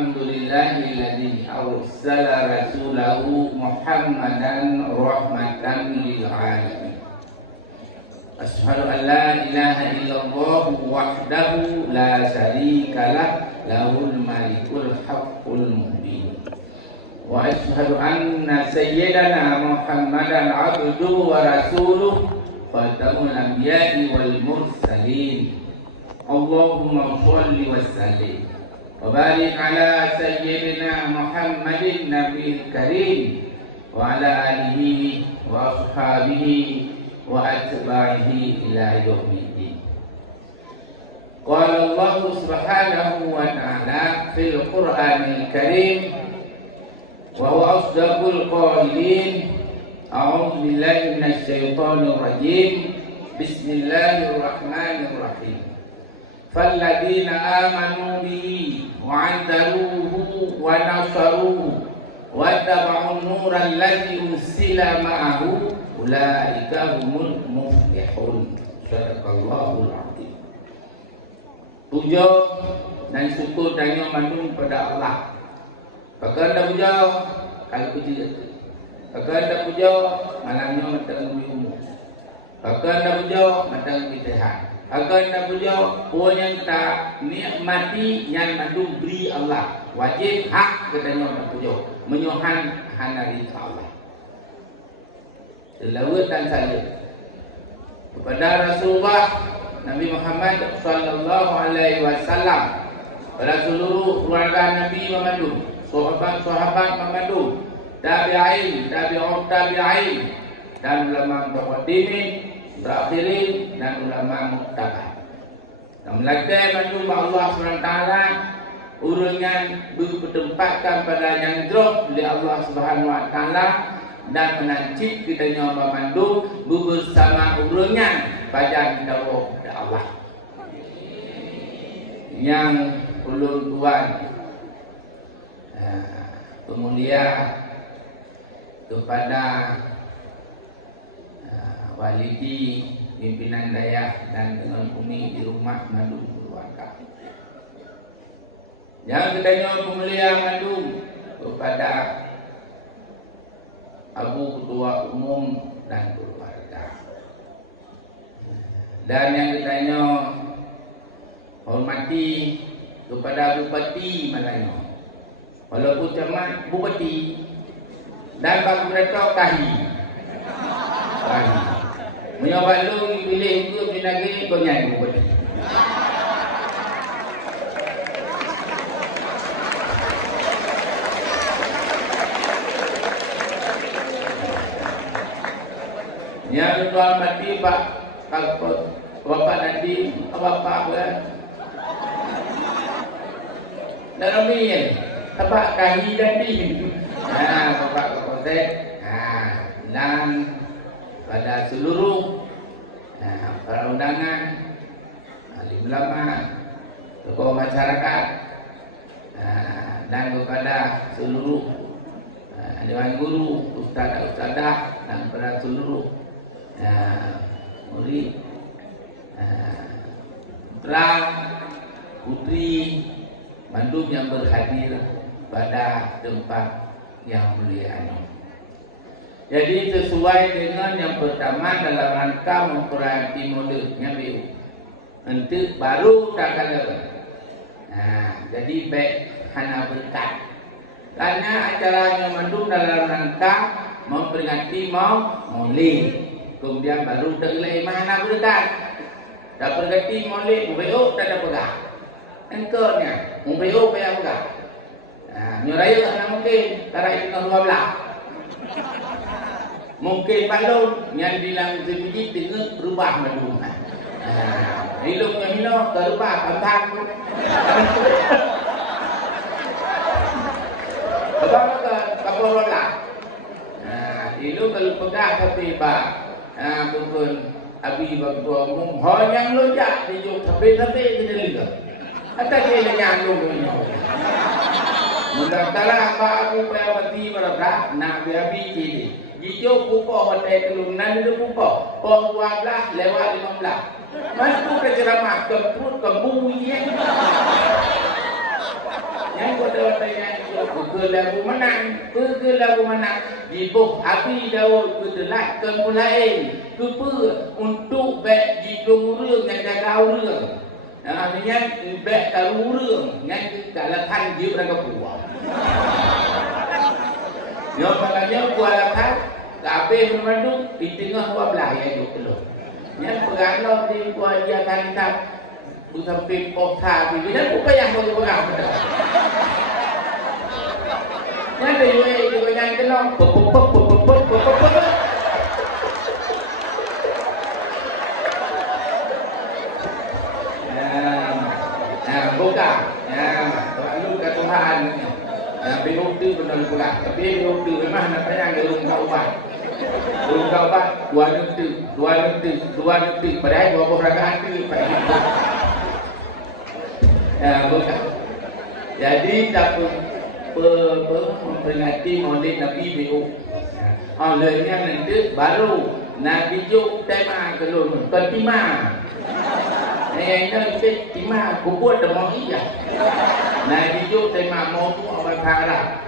Alhamdulillahilladzi arsala rasulahu Muhammadan rahmatan lil alamin. Asyhadu an la ilaha illallah wahdahu la syarikalah lahul malikul haqqul mubin. Wa asyhadu anna sayyidana Muhammadan abduhu wa rasuluh khatamul anbiya'i wal mursalin. Allahumma shalli wa sallim wa barik ala sayyidina Muhammadin nabiyil karim wa ala alihi wa ashabihi wa atba'ihi ila yaumiddin. Qala Allah subhanahu wa ta'ala fil Qur'anil Karim wa huwa asdaqul qailin. A'udzu billahi minasy syaithanir rajim. Bismillahirrahmanirrahim. Falladzina amanu bihi wa 'azzaruhu wa nasaruhu wa taba'un nural ladzi unsila ma'ahu ulaika humul muflihun. Sadaqallahul azim. Puja dan syukur dan mandu pada Allah. Bagaimana puja kalau puja itu. Bagaimana puja malamnya matang umur. Bagaimana puja matang sehat. Bagaimana puja punya kita nikmati yang mandu beri Allah. Wajib hak katanya puja menyohan hanari Allah. Selawat dan salam kepada Rasulullah Nabi Muhammad sallallahu alaihi wasallam, pada seluruh keluarga Nabi Muhammad, sahabat-sahabat Muhammad, tabi'in, tabi'ut tabi'in, dan ulama muqaddimin, mutakhirin, dan ulama muqtabar. Dan melakai mandu Allah SWT urungan bertempatkan pada yang drop oleh Allah SWT dan menancip kita nyawa mandu bersama urungan pada kita kepada Allah yang ulun tuan pemulia kepada walidi pimpinan daya dan dengan umi di rumah mandu keluarga yang kita nyawa pemulia mandu kepada Abu Ketua Umum dan keluarga. Dan yang ditanya hormati kepada Bupati Malanyo, walaupun camat Bupati dan bagi mereka Kahi. Menyobat lu pilih itu di negeri kau nyanyi Bupati. Yang tuan mati Pak Bapak nanti Bapak kan dan Amin Bapak Kahi nanti Bapak Kapolsek dan pada seluruh para undangan ahli ulama, tokoh masyarakat dan kepada seluruh dewan guru, ustaz-ustazah dan pada seluruh murid, putra, putri Bandung yang berhadir pada tempat yang mulia ini. Jadi sesuai dengan yang pertama dalam rangka memperingati Maulidnya BU. Nanti baru tak kala. Jadi baik hana berkat. Karena acaranya Bandung dalam rangka memperingati Maulid. Kemudian baru terleh mana berkat. Dah pergati Maulid, BU tak ada pegang. Engkaunya, BU payah pegang. Nyuraya tak mungkin, tarik dengan 12. Mungkin balon yang bilang sebiji dengan berubah Bandung. Hilupnya hino, terubah kantang. Apa kapal rola. Itu kalau pegang tapi Pak bukan abi Ketua Umum yang lonjak dijuk sampai kita lihat. Atas dia yang lomba. Mudah-mudahan Pak Abu Payawati berapa nak biabi ini. Jika pupuk hotel kelunan itu pupuk, pukul 12 lewat 15. Mantu ke ceramah kemput kembung ini. Yang kata yang ke lagu menang, ke lagu menang di bawah api daun ke telat ke mulai ke untuk baik di rumah yang jaga orang. Yang baik tahu orang yang kalau than dia berapa puas. Yang makanya kuala than kape memandung di tengah dua belah yang itu keluar. Yang pegang di kuala dia than sampai kota di mana bukan yang mau pegang betul. Yang dia yang kenal buka, lu ke Tuhan, berukti benar pula. Tapi berukti memang nak tanya ke rumah ubat, dua detik, padahal dua rakaat tu. Buka. Jadi tak memperingati Maulid Nabi BO. Olehnya nanti baru Nabi Juk tema kelun, ketima. Nanti tima kubur demo iya. Nabi Juk tema mau tu awal harap.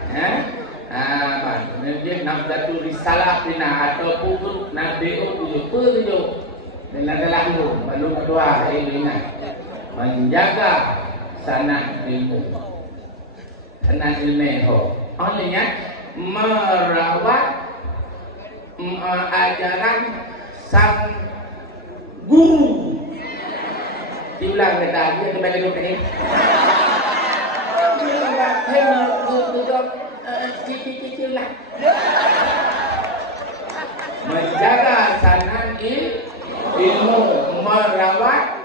Nanti nak satu risalah pina atau kubur Nabi BO tujuh. Dan adalah lu, baru kedua ingat menjaga sanad ilmu. Sanad ilmu. Olehnya merawat ajaran sang guru. Diulang kata dia kembali ke sini. Cicil lah. Menjaga sanad ilmu, merawat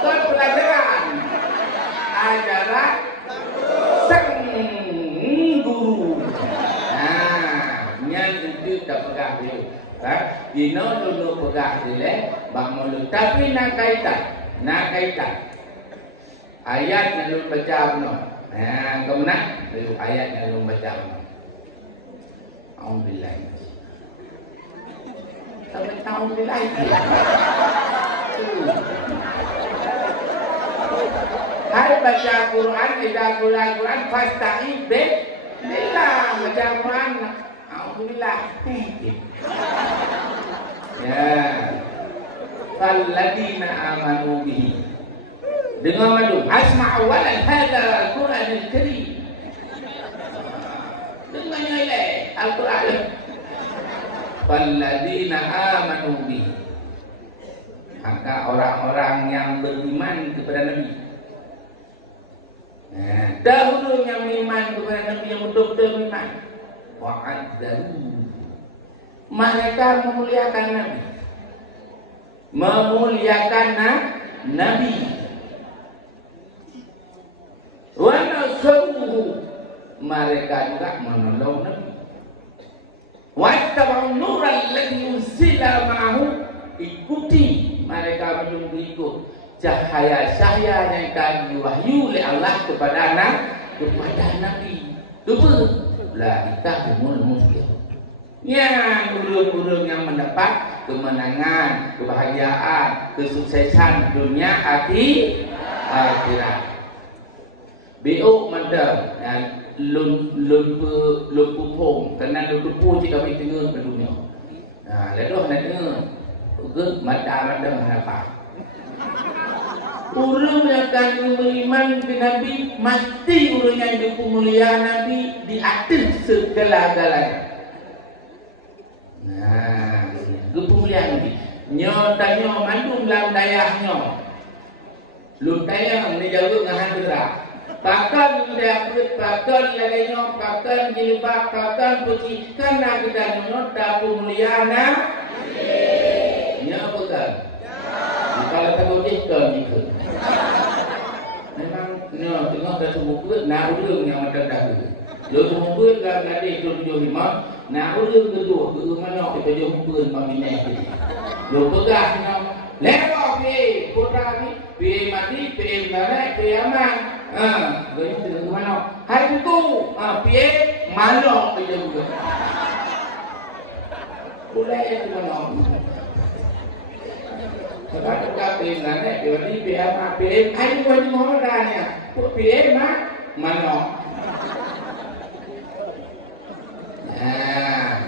pelajaran ajaran sang guru. Yang itu tak pegang dia. Dino dulu pegang dia, bang mulut. Tapi nak kaitan. Ayat yang lu baca no. Kemudian lalu ayat yang lu baca no. Alhamdulillah. Alhamdulillah. Hai baca Quran, tidak Quran, fasta'id billah. Baca Quran, alhamdulillah. Ya, falladzina amanu bihi. Dengar madu, asma'u walan hadha al-Quran al-Karim. Dengarnya ile Al-Quran. Falladzina amanu bihi. Maka orang-orang yang beriman kepada Nabi. Dahulu yang beriman kepada Nabi, yang betul-betul beriman. Wa'adzaru. Mereka memuliakan Nabi. Memuliakan Nabi. Wa nasruhu. Mereka juga menolong Nabi. Wattaba'un nural ladzi unzila ma'ahu. Ikuti mereka belum ikut cahaya-cahaya yang kami wahyu oleh Allah kepada Nabi. Lupa la itahumul muflihun. Yang burung-burung yang mendapat kemenangan, kebahagiaan, kesuksesan dunia akhirat. BO mandam lun pupung kerana lun pupung jika kita tengah ke dunia. Lalu nak tengah ke mata apa? Orang yang akan beriman ke Nabi mesti orang yang dipemulia Nabi di atas segala-galanya. Kepemuliaan Nabi. Nyo tanya mandung dalam dayahnya. Lu tanya ni jauh dengan handra. Pakan dia put, pakan laganya, pakan jilbab, pakan putih. Karena kita nyo tak pemuliaan Nabi. Nyo bukan. Kalau tak boleh kan itu. Memang nyo tengok dah semua put nak urung yang ada dah tu. Lo semua put dah ada itu 75. Nak urung kedua ke mana kita jumpa dengan minyak ni. Lo pegang nyo. Lewat pi, putra pi mati, pi marah, pi aman. Begitu ke mana? Hari itu pi mana kita juga. Boleh ke mana? Sebab kapin nane di PM PM ai buat ngomong dah put PM mana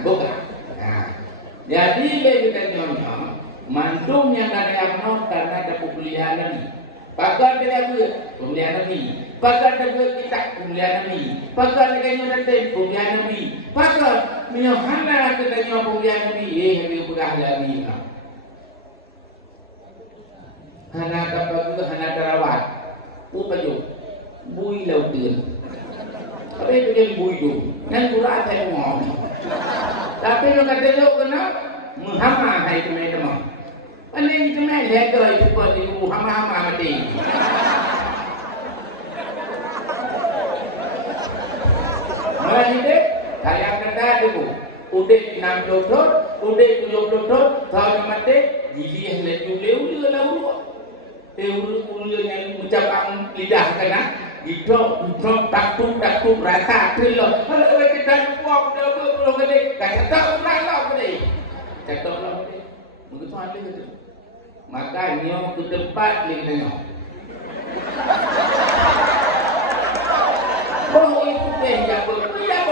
bukan jadi kita nyonya mantum yang ada yang mau karena ada pembelian Nabi pakar dia buat pembelian Nabi pakar dia buat kita pembelian Nabi pakar dia nyonya dan pembelian Nabi pakar menyohana kita nyonya pembelian Nabi Nabi pegah Nabi hana kapag hana tarawat upayo bui lau din apa itu yang bui tu yang surat saya ngomong tapi lo kata yo kena Muhammad hai tu memang ane itu memang legal itu pun itu Muhammad mati malah ini saya kata tu udah 6 doktor udah 7 doktor tahun mati gigi leu lau yang mencapai lidah kena hidup takut rasa terlalu kalau kita buat belum gede kata tak lah gede kata lah gede begitu ada gitu maka nyok ke tempat lagi nyok boh itu teh ya boh itu yang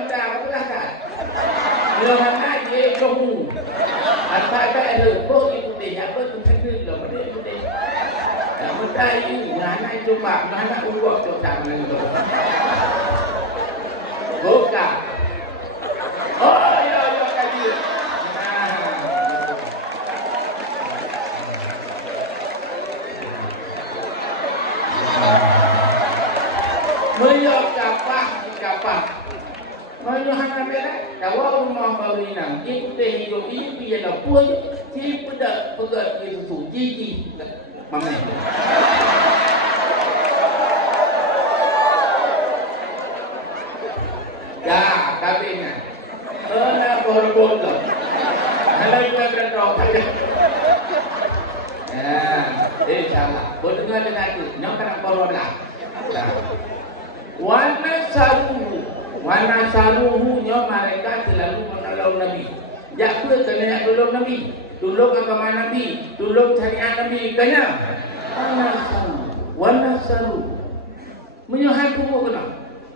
menang berkata Tuhan aja kamu apa ada boh itu teh apa tu sendiri lah pada itu teh kamu tahu mana cuma mana uang cocok dengan itu bukan oh ya kaji kapah Manuhana bela, tawa rumah bawinang, ikute hidup ini dia dah puas, si pedak pegat itu gigi, mama. Ya, kabinnya, kena borbol, kalau kita berdoa saja. Ya, salah. Berdengar dengan itu, jangan kena borbol lah. Wana saruhunya mereka selalu menolong Nabi. Jaksa kena tolong Nabi, tolong agama Nabi, tolong syariat Nabi. Kena. Wana saru. Menyuhai kubu kena.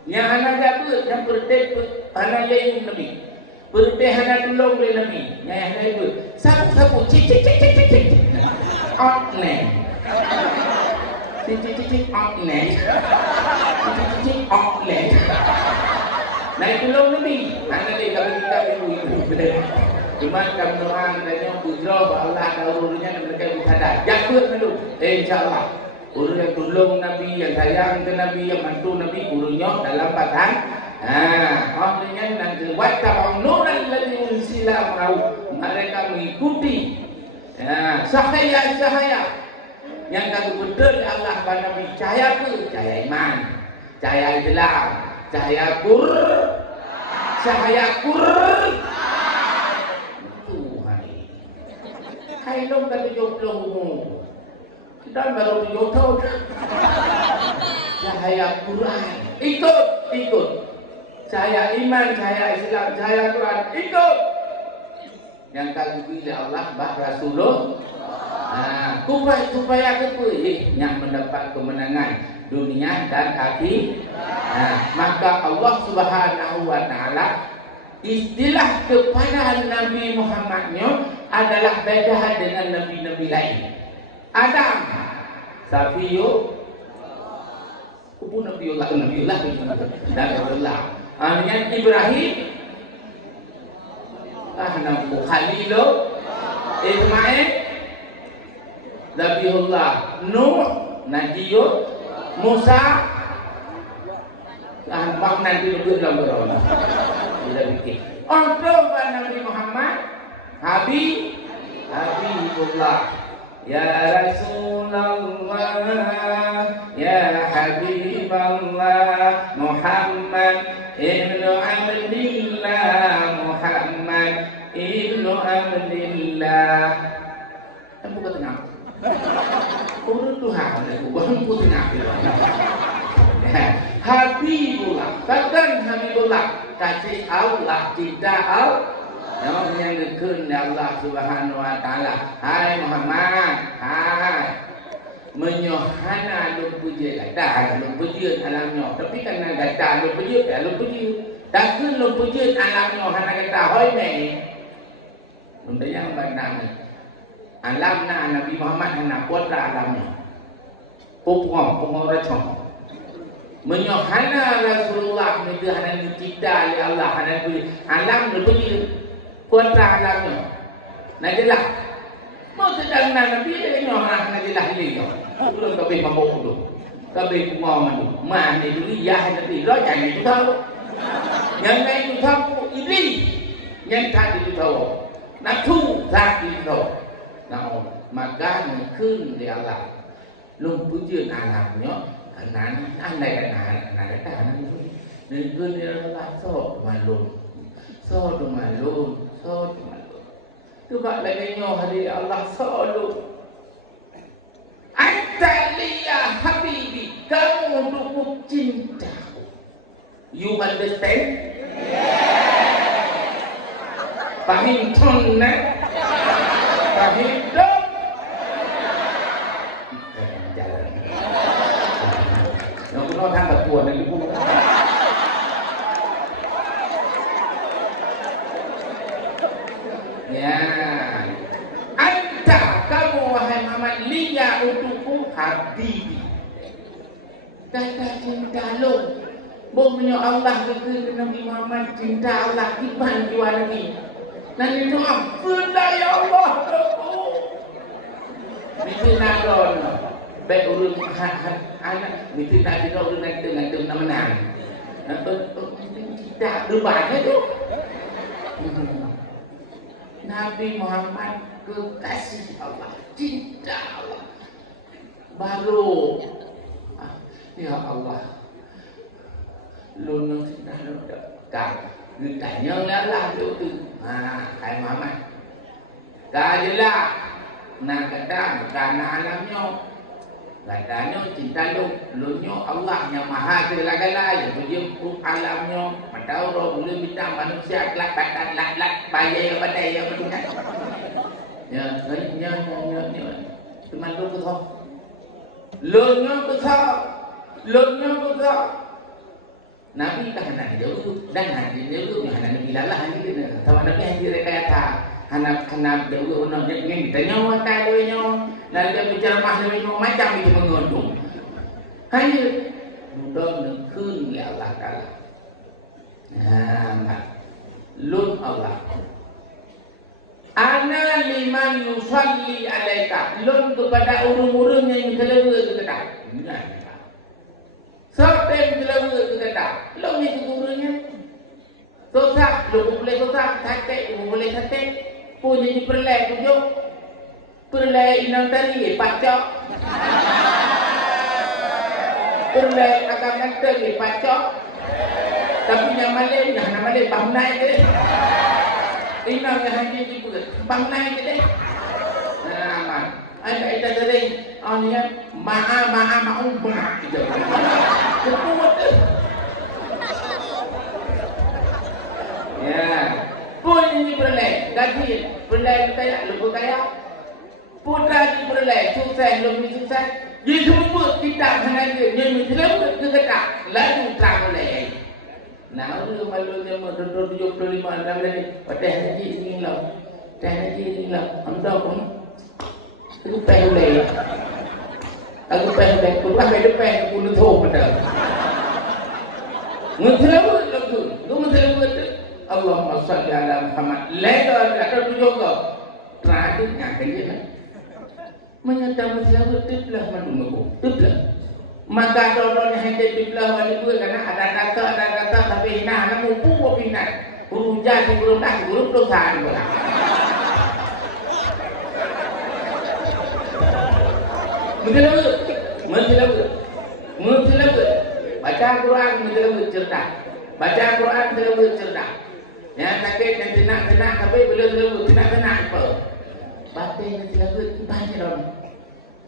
Yang anak jaksa yang berdek anak yang Nabi. Berdek anak tolong oleh Nabi. Yang itu sapu cik. Outne. Cik outne. Cik outne. Nah itu loh Nabi, mana dia kalau kita ibu benar. Cuma kamu orang katanya bujro Allah urusnya dan mereka bisa dah. Jaga dulu, insyaallah. Urus yang tolong Nabi, yang sayang ke Nabi, yang bantu Nabi, urusnya dalam batang. Artinya nanti wattaba'u nuran ladzi unsila ma'ahu. Mereka mengikuti cahaya yang kata betul Allah pada Nabi. Cahaya apa? Cahaya iman, cahaya Islam. Cahaya Tuhan ini. Hai long kata jodoh kita baru jodoh. Cahaya Quran ikut. Cahaya iman, cahaya Islam, cahaya Quran ikut. Yang kali bila Allah bah Rasulullah. Supaya apa? Yang mendapat kemenangan dunia dan akhirat. Maka Allah Subhanahu wa taala istilah kepada Nabi Muhammadnya adalah beda dengan nabi-nabi lain. Adam, Safiyu, kubu Nabiullah dengan Ibrahim, Nabi Khalilullah, Ismail, Nabiullah Nuh, Najiyud, Musa, bang nanti lebih dalam berona. Tidak bikin. Untuk Nabi Muhammad, Habibullah, ya Rasulullah, ya Habiballah, Muhammad ibnu Abdillah, Muhammad ibnu Abdillah. Kan bukan tengah. Urut Tuhan, bukan tengah. Habibullah, takkan Habibullah kasih Allah tidak yang dikun ya Allah Subhanahu wa taala. Hai Muhammad, hai. Menyohana lu puji kata lu puji alamnya. Tapi karena kata lu puji ya lu puji. Takkan lu puji alamnya hana kata hoi me. Untuk yang benar alamna Nabi Muhammad hana putra alamnya. Pungong racun. Menyohana Rasulullah itu hana dicipta oleh Allah hana puji. Alam lu puji. Putra alamnya. Najilah. Mau sedang Nabi dia nyohana najilah ini. Belum kabeh mabuk tu. Kabeh kumau tu. Mah ni dulu ya nanti lo jangan itu tahu. Yang lain itu tahu ini. Yang tadi itu tahu. Nak tu tak itu tahu. Nah, maka mungkin dia Allah. Lung pujian alamnya karena andai kata anak itu. Mungkin dia Allah so malum. So malum. Coba lagi nyoh hari Allah so Anta liya habibi, kamu untukku cintaku. You understand? Fahim tunna? Fahim dong? Jalan. Yang kuno tambah tua nanti pun. Ya. Anta kamu wahai Muhammad liya untukku habibi. Kata cinta lo. Bukannya Allah ke Nabi Muhammad cinta Allah iman jiwa Nabi. Nanti doa benda ya Allah. Mesti nak don. Baik urut anak mesti nak di urut dengan nama menang. Kita berbahagia tu. Nabi Muhammad kekasih Allah, cinta Allah. Baru ya Allah. Lu nang cinta lu dekat. Ditanya lah tu. Hai Muhammad. Kajelah nak kata karena alamnya. Katanya cinta lu nyo Allah yang maha segala-galanya. Dia alamnya. Tahu roh boleh minta manusia kelak bayar badai yang meningkat. Ya. Teman tu besar. Lunya besar. Nabi kan hana jauh dan hadi jauh hana Nabi lalah hadi dia. Sama Nabi hadi rekayasa. Hana jauh orang yang ditanya mata dia nyo. Lalu dia bicara mahal nyo macam itu mengundung. Hanya mudah nekun ya Allah Taala. Lun Allah. Ana liman yusalli alaika. Lun kepada urung-urung yang kelewa kita tak. Siapa yang kelewa kita tak. Lun itu urungnya. Susah. Lu boleh susah. Sakit. Lu boleh sakit. Punya di perlai tujuh. Perlai inang tadi. Pacok. Perlai agak nanti. Pacok. Tapi yang Malay, yang Malay bang naik je. Inang yang hanya itu bang naik je. Nah, ada itu tadi, awalnya maaf itu. Ceput tu. Ya, pun ini berlai, gaji berlai kaya, lupa kaya. Putra di berlai, susah lebih susah. Jadi semua tidak hanya dia, yang Muslim kegerak, lalu tak boleh. Nah, malunya menurut 75 dalam ni, patah haji ni lah, amda pun, aku pelai, keluar dari depan, aku nutup pada. Muslim tu, Allahumma salli ala Muhammad. Lega ada tujuh ke, terakhirnya kerja. Menyatakan Muslim tiblah menunggu, tiblah. Maka orang yang hendak dibelah wali gue karena ada kata tapi hina anak mumpung kok hina huruf jadi huruf dosa juga. Menjelang baca Quran menjelang cerdas. Baca Quran menjelang cerdas. Ya sakit dan tenang tapi belum tenang apa? Baca menjelang banyak orang.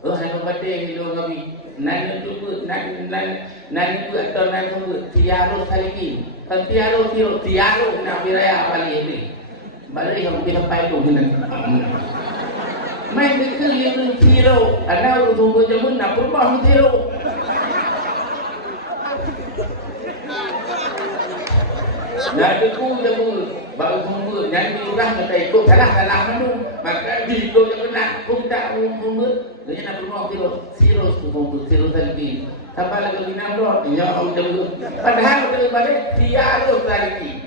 Hai baca hidup kami. Nan itu atau nan itu tiaro saliki. Kan tiaro nak biraya apa lagi? balik yang kita sampai tu ni. Main dekat yang zero, anak tunggu jamun nak berubah zero. Jadi ku jamun baru tunggu nyanyi orang kata ikut salah mana, maka di ikut yang benar, ku tak tunggu. Dia nak berubah zero tunggu zero lagi. Sampai lagi 6 rot, ya Allah jamun. Padahal kita balik zero lagi.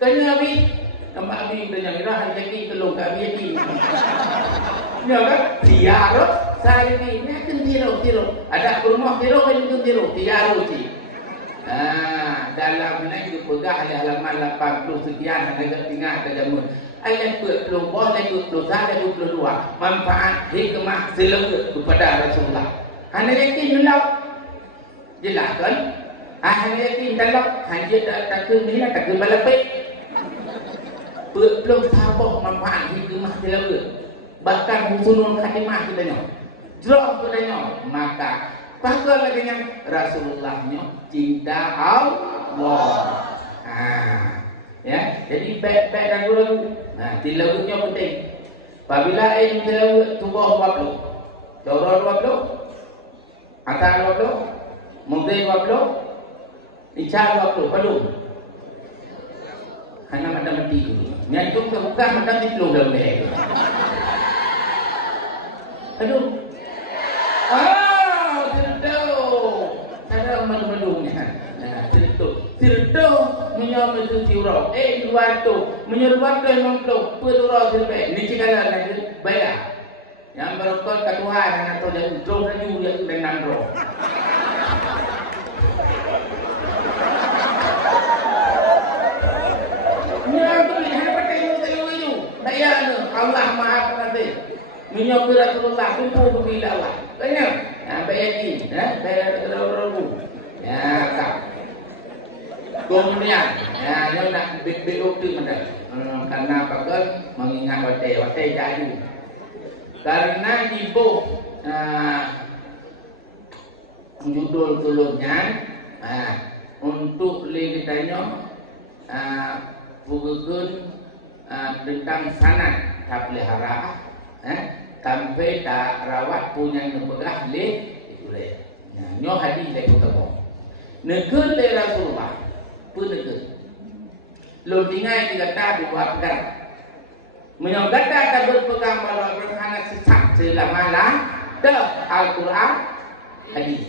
Tanya abi, nama abi dengan irahan lagi kelong abi lagi. Ya kan? Tiaro saya ini kan tiro. Ada rumah tiro kan itu tiro sih. Dalam ni dipegang oleh halaman 80 sekian ada tinggal ada jamun. Ayat 20 ayat 21 ayat 22 manfaat hikmah selewat kepada Rasulullah. Hanya yakin dulu. Jelas kan? Hanya yakin dalam hanya tak kena tak kena balapik. Belum sabah manfaat hikmah selewat. Bahkan husnul khatimah katanya. Drop katanya. Maka pasal lagi yang Rasulullahnya cinta Allah. Ya, jadi baik dan lagu. Nah, tilawatnya penting. Apabila tilawat tubuh 20, Torah 20, Atar 20, Mungkin 20, Isya 20, Padum. Hanya matematik dulu. Nyantum kebuka matematik belum boleh. Aduh. Ada madu-madunya. Nah, cerita menyamai surau. Dua tu. Menyerbat ke memplok. Perurau sampai. Ini cikala lagi bayar. Yang berokol ke Tuhan atau yang drone lagi dia dengan drone. Ni aku lihat pakai itu. Bayar tu. Allah Maha Pengasih. Menyokong Rasulullah kumpul bila Allah. Tanya, bayar ni, bayar rabu. Ya, tak. Kemudian, dia nak belok tu mana? Karena apa kan? Mengingat watai jadi. Karena ibu judul tulungnya untuk lagi tanya bukukan tentang sanad tak pelihara. Sampai tak rawat punya nepegah le itu le. Nyo hadis le ketemu. Negeri le Rasulullah pun negeri. Lo tinggal di kata dua pegang. Menyokata tak berpegang bahawa berhana sesak selama Al-Quran hadis.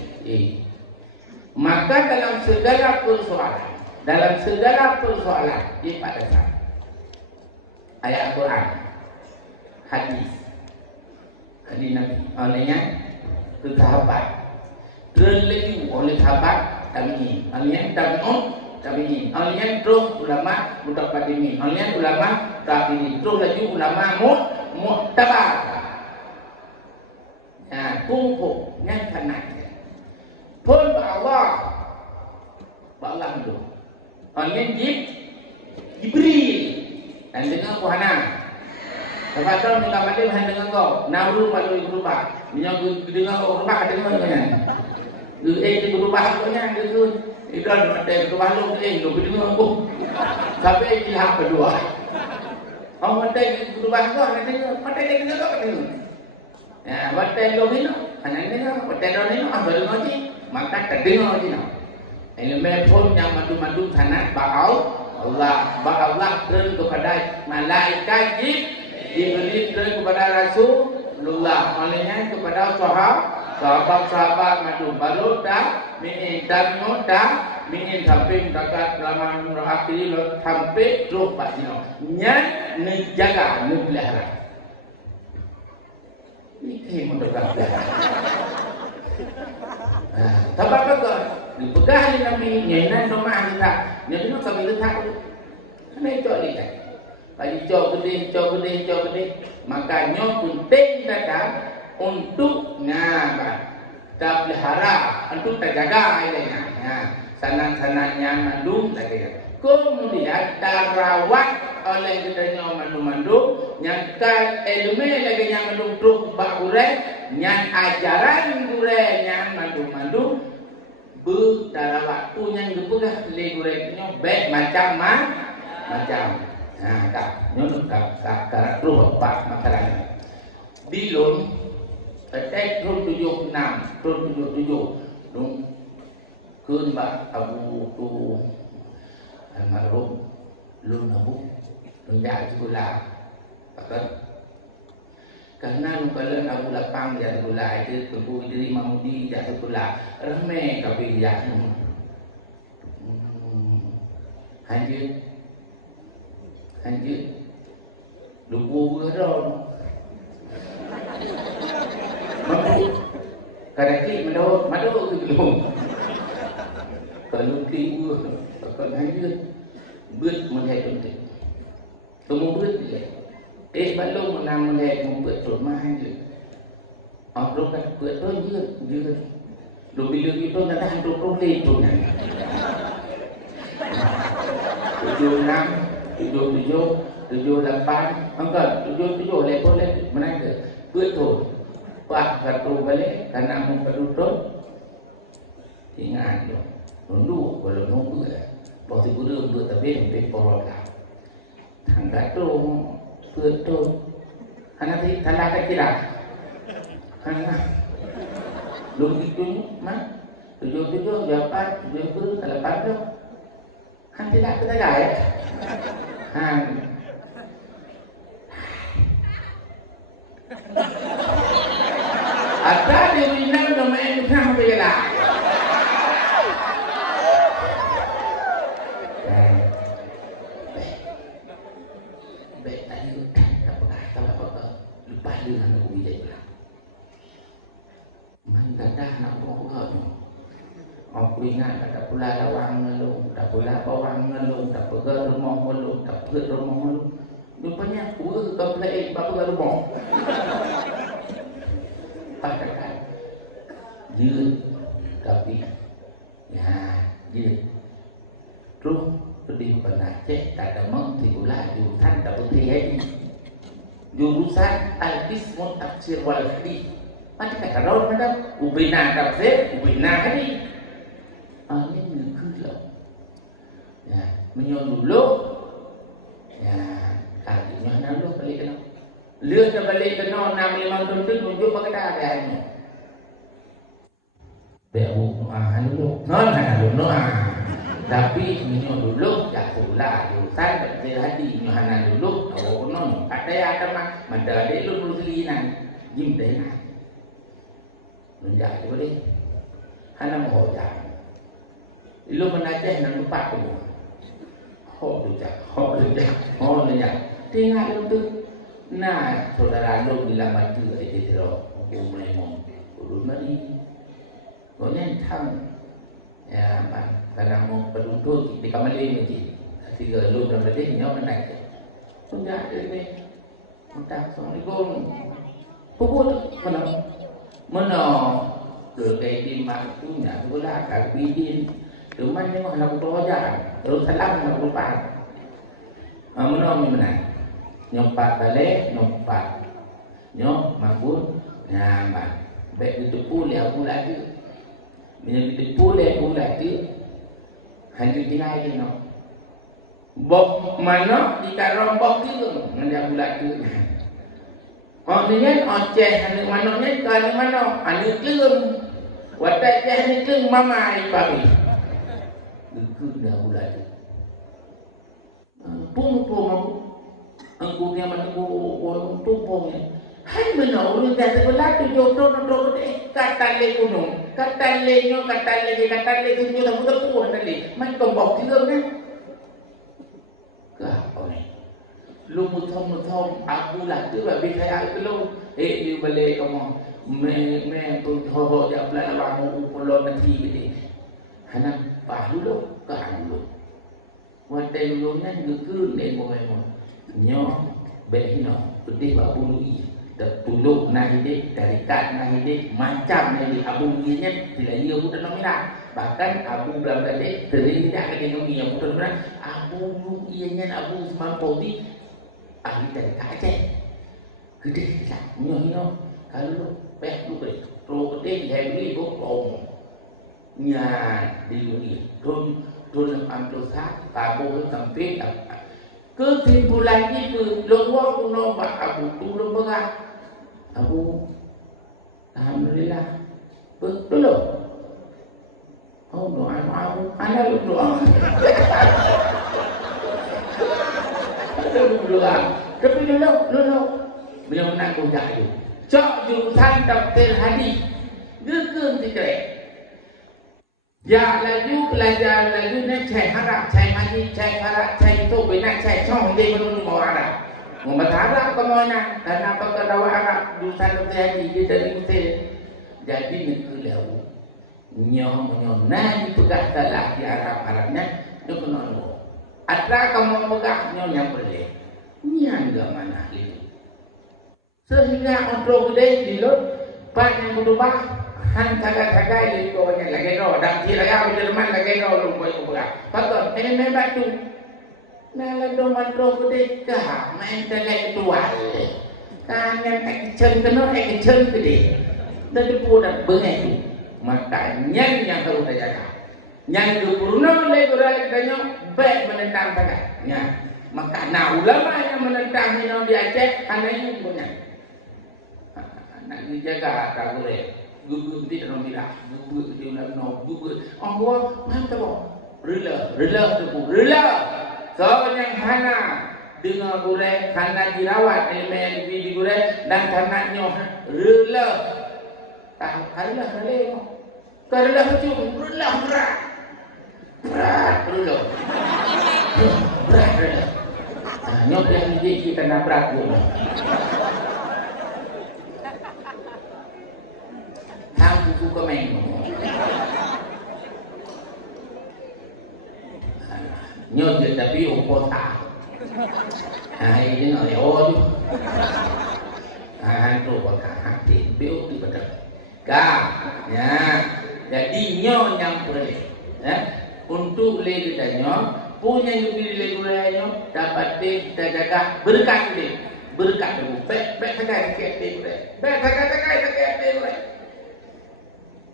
Maka dalam segala persoalan di pada saat ayat Al-Quran hadis hadis Nabi olehnya ke sahabat terlebih oleh sahabat tabi'in olehnya tabi'in olehnya terus ulama mutaqaddimin olehnya ulama tabi'in terus lagi ulama mu'tabar kumpul yang sangat pun Allah itu olehnya Jibril dan dengan Tuhan sebab tu minta mati bahan dengan kau. Nauru malu berubah. Minyak dengan kau berubah dengan kau nya. Di berubah kau nya itu. Itu ada berubah lu lu dengan kau. Sampai pihak kedua. Kau mati berubah kau nanti mati dengan kau ni. Ya, mati lu ni. Hanya ni mati lu ni apa dengan ni? Maka terdengar ni. Elemen pun yang madu tanah Allah turun kepada malaikat Jibril turun kepada Rasulullah, olehnya kepada sahabat madu baru dah dan mingin sampai dekat dalam akhir sampai terus pasino nyan menjaga pelihara ini mendekat sebab apa dipegang oleh Nabi nyenan rumah kita jadi nak kami letak mana itu lihat bagi gede makanya penting datang untuk tak pelihara untuk terjaga sanak-sanaknya mandung lagi kemudian terawat oleh gedenya mandung yang elemen lagi yang mandung truk bak urai yang ajaran urai yang mandung bertarawat tu yang dipegang le urai baik macam Nah, tak nyon tak karakter pak masalahnya. Dilun attack turun 76, turun 77. Dong kun ba abu tu almarhum lun abu lun ja sekolah. Akan karena nung kalian abu lapang ja sekolah itu tubuh diri mamudi ja sekolah ramai kabeh ja. Anjir lugu berong mampu kadaki mado ke belum kalau tibu akan anjir beut melihat penting temu beut dia balong menang melihat membuat rumah anjir orang kan buat tu je lu bila itu nak hantu problem tu kan 78 enggak 77 level mana ke betul pak satu balik karena mau pedutun ingat yo nundu kalau nunggu bos ibu dia buat tapi sampai porol lah tangga tu betul anak tadi tanda kecil anak belum itu mah 77 78 70 80 kan tidak kita ya ada di Minang domain sampai lah. Baik tadi tak apa lupa dengan aku bijak lah. Mendadak nak buat aku ingat tak pula lawang ngelung, tak pula bawang ngelung, tak pula rumah ngelung, tak pula rumah ngelung. Rupanya aku kau pelai bapa rumah. Katakan dia tapi ya dia terus lebih pernah cek tak ada mengti pula jurusan tak putih lagi jurusan al-qismun tafsir wal hadith macam kata orang macam ubina tafsir ubina hadith ini ngekul ya menyon dulu ya kalinya dulu balik kena lừa cho balik kena 65 tahun tu tunjuk pakai dah ada ni bebu dulu non dulu tapi minyo dulu ya pula jurusan berhati Yohana dulu oh non ada ya ada mah mandar dia lu musliman jim deh nah menjadi boleh hana mau jalan lu menajah nang lupa tu ho tu ja tinggal tu nah saudara lu bilang mati itu terus aku memang ulun mari Kemudian tham ya karena mau penduduk di kamar ini tiga lu dalam ini nyawa naik punya ini entah assalamualaikum puput mana dari di mak punya pula karbidin cuman ni mah nak berdoa terus salam nak lupa mana nyompat balik nyompat nyom mabun nyaman baik itu pula aku lagi Bila pula tu hanya tinggal je no. Bok mana kita rombok tu ngada bulat tu. Oh ni kan oceh hanya mana ni kalau mana anu kelum. Watak je hanya kelum mama ipari. Itu dah bulat tu. Pung aku ni mana aku pung hai benar orang dah sekolah tu jodoh kata le gunung kata le tu jodoh bukan pun tadi mai kembok dia kan kau ni lu mutom aku lah tu bagi saya lu dia balik kamu me tu horok dia pelan awak pulau nanti gini hana pah dulu kan dulu watai dulu nan geun ni mo nyo behino pedih babu lui tertuluk nahidik, tarikat nahidik, macam yang di Abu Muhyiddin tidak ia bukan nominal. Bahkan Abu Bilang tadi sering tidak ada ekonomi yang bukan nominal. Abu Muhyiddin, Abu Usman Fauzi ahli tarikat Aceh. Gede lah, nyoh kalau peh lu beri, pro gede dia beli bokong. Nya di lui, turun ambil sah, tabu sampai Kesimpulan itu, luar tu nombak Abu tu lembaga. Abu, alhamdulillah, betul loh. Oh doa Abu, anda lu doa. Anda lu doa. Tapi dulu, beliau menang kujak itu. Cok jurusan daftar hadis, gekeng tiga. Ya laju belajar laju nak cai harap, cai haji, cai harap, cai itu benar cai cong dia belum mau Arab. Mau Arab kemana? Karena apa kedawa Arab jurusan haji dia dari Mesir. Jadi negeri lau nyom nani pegang salah di Arabnya dia kena lu. Atra kamu pegang nyom yang boleh. Ni anda mana itu? Sehingga kontrol gede di lot, pan yang berubah. Han taga-taga ini kawanya lagi no, dah kira ya Jerman lagi no lupa itu berat. Patut, ini memang tu. Nala doman roh gede kah, main intelektual. Kan yang kecil kena kecil gede. Dan pudak bengai tu. Makanya yang harus terjaga. Yang kepurna lagi orang tanya baik menentang taga. Ya, maka nah ulama yang menentang ini di Aceh hanya itu punya. Nak dijaga tak boleh. Gugur tidak nak bilang, gugur dia nak nak gugur. Allah mantap, rela tu, rela. So yang hana dengan gureh, hana dirawat, elemen di gureh dan hana nyoh rela. Tak rela. Rela macam rela berat, rela. Nyoh yang ni kita nak berat pun. Buku kemain nyot tapi upo tak ini nói ô chứ hai tu còn hati biểu di betul ya jadi nyo yang boleh ya untuk le kita nyo punya lebih le nyo dapat kita jaga berkat dia berkat tu baik saja baik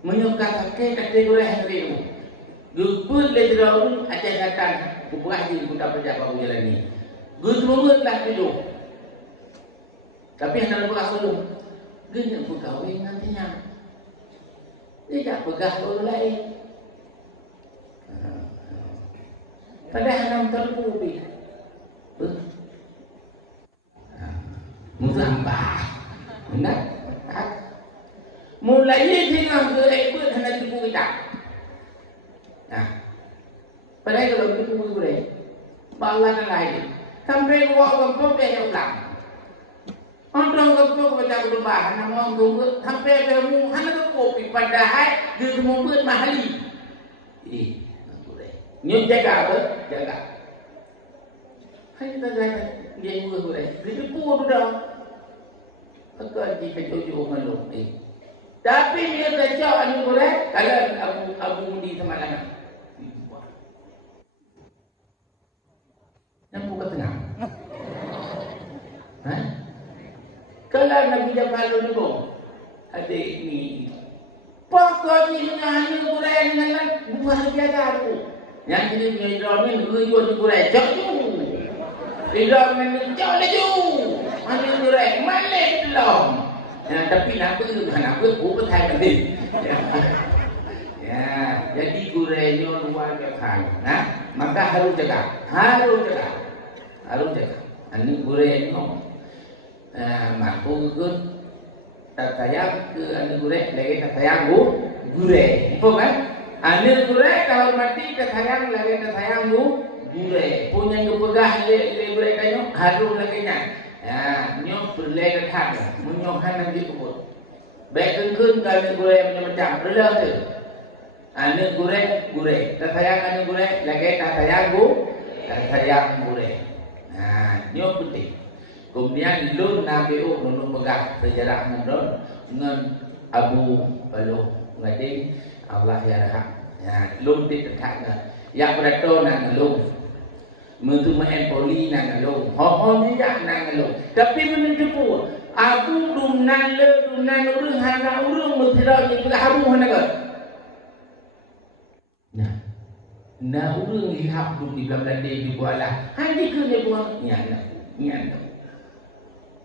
menyukai kategori hari itu. Gubut lederau aceh datang, bukan di buka pejabat bulan ini. Gubut lah dulu. Tapi hendak buka dulu. Gini buka wing nantinya. Tidak pegah dulu lain. Padahal hendak terbubi. Muzambah. Hendak. Mulai dengan gerai pun hendak dibuka kita. Nah, padahal kalau dibuka gerai, balan lain. Sampai gua gempok dia ulang. Orang gempok baca berubah, nama orang gempok sampai kamu hendak kopi padahal dia semua buat mahali. Ini gerai. Nyum jaga apa? Jaga. Hanya jaga dia buka gerai. Dia pun dah. Agak dikejut malu. Tapi dia kacau anu boleh kalau Abu Mudi semalam. Yang buka tengah. Kalau Nabi Jabal ni bom, ada ni. Pokoknya dengan anu boleh dengan buah biasa aku. Yang ini ngedramin rujuk boleh jauh. Tidak menjauh laju. Anu boleh malik belum. Tapi nak apa Thai nanti. Ya, jadi gurenya luar biasa. Nah, maka harus jaga. Ini gurenya. Mampu ikut tak sayang ke anu gure, lagi tak sayang gure. Apa kan? Anu gure kalau mati tak sayang lagi tak sayang gure. Punya kepegah le gure kayu harus lagi nya. Ya, nyok berlai kan, menyohan nanti kubur. Baik kengkeng kalau gure macam rela tu. Anu gure, tak sayang anu gure, lagi tak sayang gure. Nah, nyok penting. Kemudian lun Nabi nunu pegang sejarah dengan Abu Baluh ngadi Allah ya rahmat. Ya, lun ditetapkan. Yang beratur nang lun. Mentu main poli nang lun. Ho ni jak nang lun. Tapi menunjuk Abu dunan urang hana urang mutira ni pula habu hana. Nah. Na urang lihat tu di belakang dia di bualah. Hanya ke dia buang nyana.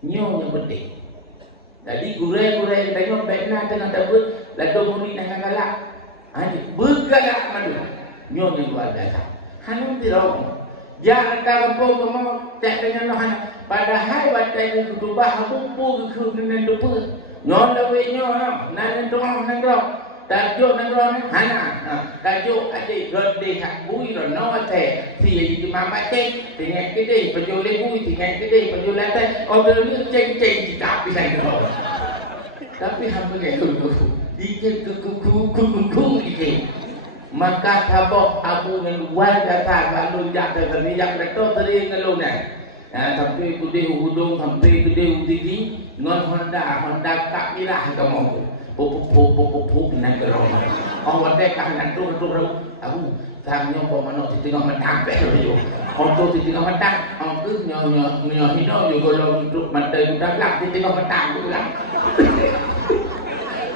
Nyo yang penting. Jadi gurai-gurai tengok baiklah tengah tabut lalu muni dengan galak. Hanya bergalak madu. Nyo yang luar biasa. Hanum tirau. Jangan kampung kamu tak dengan lohan. Padahal batai itu berubah bumbu ke dengan lupa. Nyo lewe nyo nan doang nan doang. Tajuk negara hana, tajuk adik rode hak bui ro no te, si di mama te, dengan gede penjual bui, dengan gede penjual latte, order ni ceng kita bisa ro. Tapi hamba itu dikit kuku dikit. Maka tabok abu yang luar biasa lalu jatuh teriak betul teri ngelung ni. Sampai gede hudung, sampai gede udigi, ngon Honda kak mirah kamu. Pupuk nang gerong. Orang dekah nang tu aku tanya pemano di tengah matang yo. Orang tu di tengah matang, orang tu nyo hino yo kalau untuk mata budak lak di tengah matang tu lah.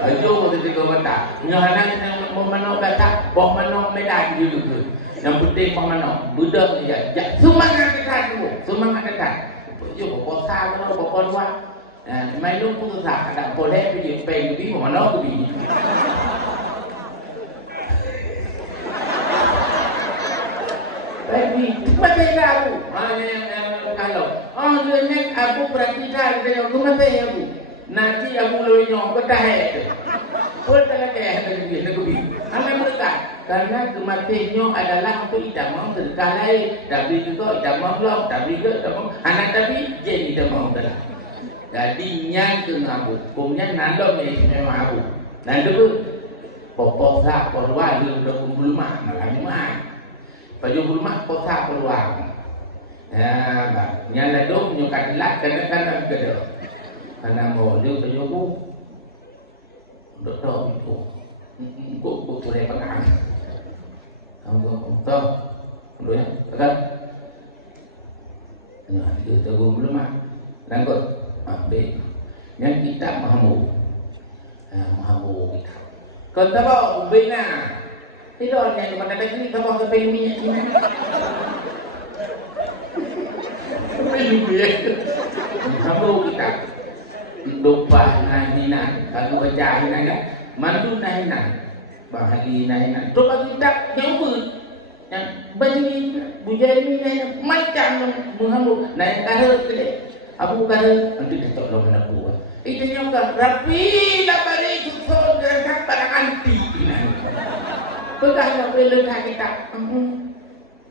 Ayo di tengah matang. Nyo hanang pemano kata pemano medan dulu. Yang penting pemano budak ya semangat kita dulu, semangat kita. Yo posa kalau popon mai lúc cũng thả đã bỏ đen cái gì bền cái bí mà nó cái bí tại vì mati aku kalau dia nak aku praktikkan dia aku mati aku nanti aku lebih nyong ketahe betul kayak begini nak bi ana mereka karena kematiannya adalah untuk idamah sedekah lain tapi juga idamah belum tapi juga anak tapi jadi idamah adalah jadi nyang ke ngabu, kumnya nando memang abu. Nando tu popok sak perluar dia udah kumpul mak malam mak. Paju rumah posa perluar. Ya, bang. Nyala dong nyokat lat kadang-kadang ke karena mau dia paju ku. Doktor itu. Ku boleh pengang. Kamu tahu? Dulu ya, kan? Nah, itu tahu belum mak. Langkut. Ambil yang kita mahu kita. Kau tahu ubena tidak yang mana lagi tahu apa ini ni. Mahu kita lupa nahinan, kalau baca nahinan, mandu nahinan, bahagi nahinan. Coba kita yang yang baju bujai nahinan macam Muhammad naik kahar tu. Abu kata nanti kita tolong nak buat. Itu yang kan rapi lah balik susut dengan barang anti. Betul nak beli kita.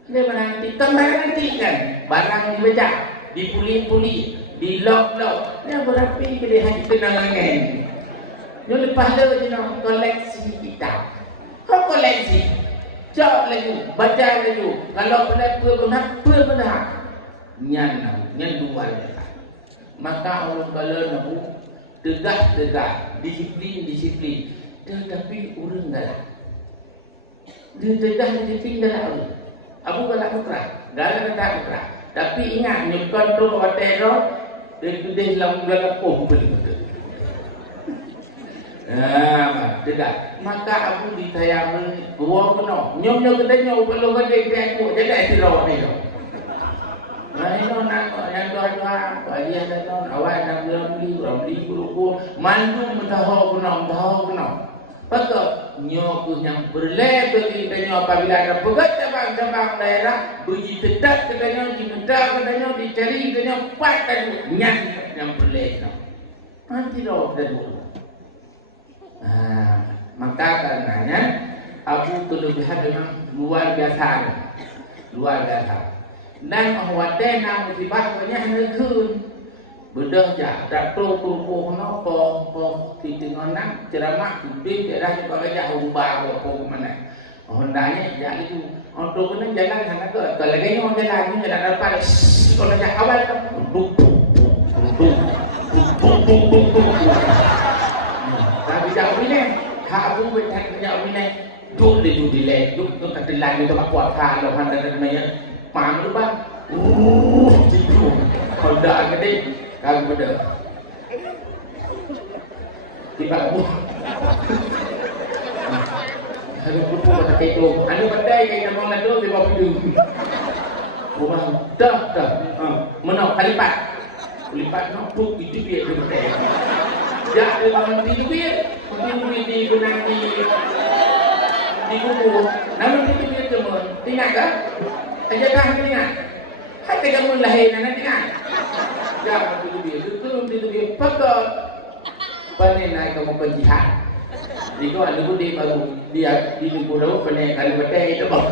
Dia barang anti. Kan barang anti kan. Barang dibaca, dipuli-puli, di lock. Dia berapi ke dia hanya kenangan. Yang lepas tu dia nak koleksi kita. Kau koleksi. Jawab lagi, baca lagi. Kalau benar. Nyan dua dia. Maka orang kalau nak tegak, disiplin. Tetapi orang galak. Dia tegak disiplin galak. Abu galak putra, galak putra. Tapi ingat nyukan tu hotel roh, dia hilang galak beli betul. Tegak. Maka Abu ditayang gua kena. Nyom katanya kalau dia aku jadi sirau ni. Ini nak yang doa bagi ada non awak nak beli buku mandu mentahau kena. Pasal nyoku yang berlebih kita apabila ada pegat cabang daerah bagi tetap katanya diminta katanya dicari katanya pat yang berlebih. Nanti dah dulu. Maka karenanya Abu kelebihan memang luar biasa. Dan awak tenang musibah banyak negeri bedah jak dato tubuh nopo di tengah nak ceramah di daerah sebagai jauh baru apa mana hendaknya jadi itu untuk kena jalan sana ke kalau lagi orang jalan dapat kalau nak awal tapi jauh ini kamu berhenti jauh ini duduk di leh duduk kat lain itu apa kalau hendak namanya Paham tu bang? Cipu. Kalau dah gede, kagak beda. Tiba bu. Ada kupu kata ketung. Anu pandai kaya namang nado di bawah hidung. Orang dah. Menok kalipat. Kalipat nak puk itu dia betul. Ya, dia bangun tidur dia. Di benang di kuku. Namun tidur dia teman. Tinggal ke? Aja dah tinggal. Hai kamu lahir nak tinggal. Ya, tidur dia. Tidur dia. Pakai. Panen naik kamu penjihad. Jika ada budi baru dia di pulau panen kali betul itu bang.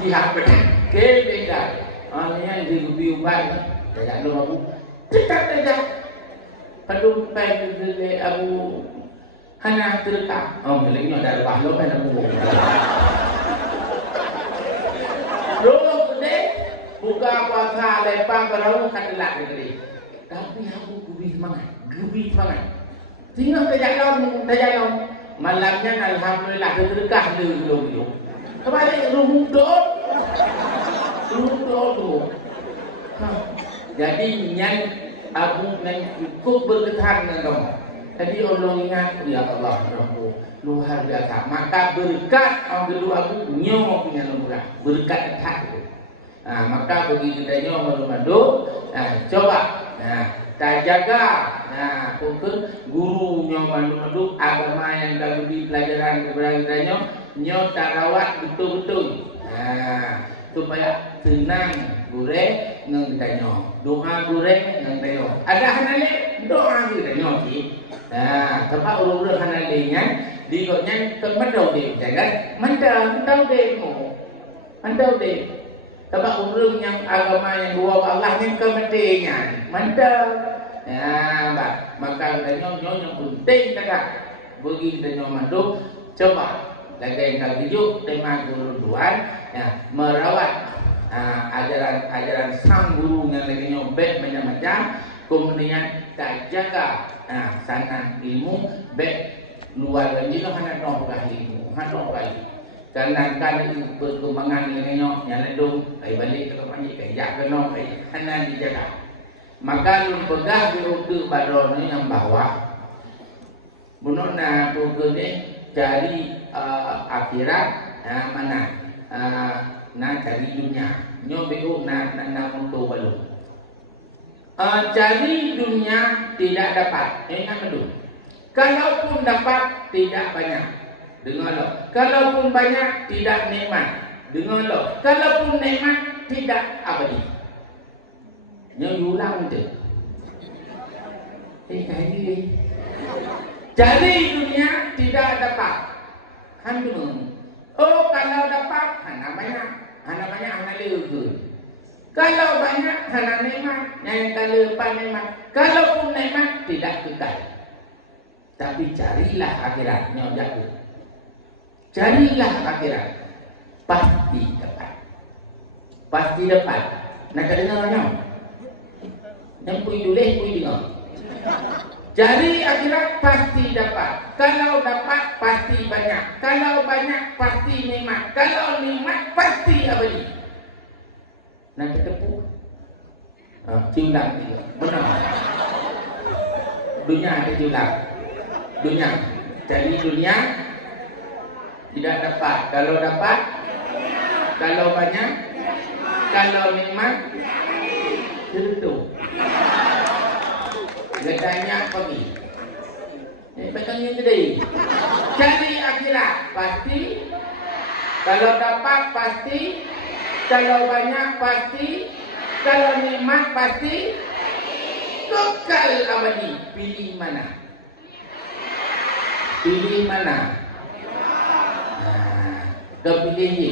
Jihad betul. Kebeda. Ini yang diubi ubah. Jangan lupa aku. Cepat saja. Padung pai ke Abu Hana terka. Oh, kelingnya ada bahlo kan aku. Roh gede buka puasa lepang berau katelak gede. Tapi aku gubi semangat. Tinggal terjalan. Malamnya alhamdulillah terdekat dulu. Kembali rumah tu. Jadi nyan Abu ngan cukup berketahan dengan kamu. Jadi Allah ingat ya Allah luar biasa. Maka berkat orang kedua Abu nyomo punya lemurah. Berkat dekat itu. Maka bagi kita nyomo madu. Coba. Tak jaga. Pukul guru nyomo madu agama yang dah di pelajaran keberaniannya nyo tak rawat betul-betul. Supaya tenang gure nang danyo doa gure nang danyo ada hanale doa gure danyo ki tempat urut hanale nya digonya temandau de jangan mandau de tempat urut yang agama yang dua Allah yang kemetenya mandau maka danyo yang penting tak bagi danyo mandu coba lagi yang hidup tema guru duan merawat ajaran sang guru yang lagi nyobek macam-macam, kemudian tak jaga sana ilmu baik luar dan juga hanya nongkah ilmu, karena perkembangan lagi nyok yang ledung, balik ke tempat ini kayak kenok hanya dijaga. Maka lu pegang guru baron yang bawa, bunona tu cari akhirat mana cari dunia nyobiu untuk balu cari dunia tidak dapat ingat dulu kalaupun dapat tidak banyak dengar lo kalaupun banyak tidak nikmat dengar lo kalaupun nikmat tidak abadi ulang tu cari dunia tidak dapat handung. Oh, kalau dapat hana banyak hana leugeun. Kalau banyak hana nikmat, yang kaleupan nikmat. Kalaupun nikmat tidak kekal. Tapi carilah akhiratnya jago. Carilah akhirat. Pasti dapat. Pasti dapat. Nak dengarnya? Yang pui dengar. Cari akhirat pasti dapat. Kalau dapat pasti banyak. Kalau banyak pasti nikmat. Kalau nikmat pasti abadi. Nanti tepu. Ciulang juga. Benar. Dunia ada ciulang. Dunia. Cari dunia tidak dapat. Kalau dapat, kalau banyak, kalau nikmat, tentu. Gedanya pergi. Pegang yang gede. Cari akhirat pasti. Kalau dapat pasti. Kalau banyak pasti. Kalau nikmat pasti. Kekal abadi. Pilih mana? Pilih mana? Kau pilih ni.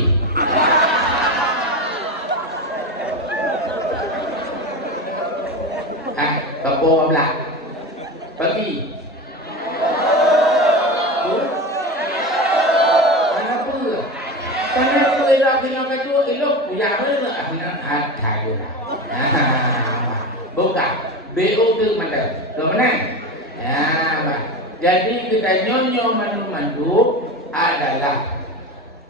Kapo belah. Pergi. Kenapa elok dengan kata elok punya mana? Tahulah. Bukan. BO tu mana? Kemana? Jadi kita nyonyo mandu adalah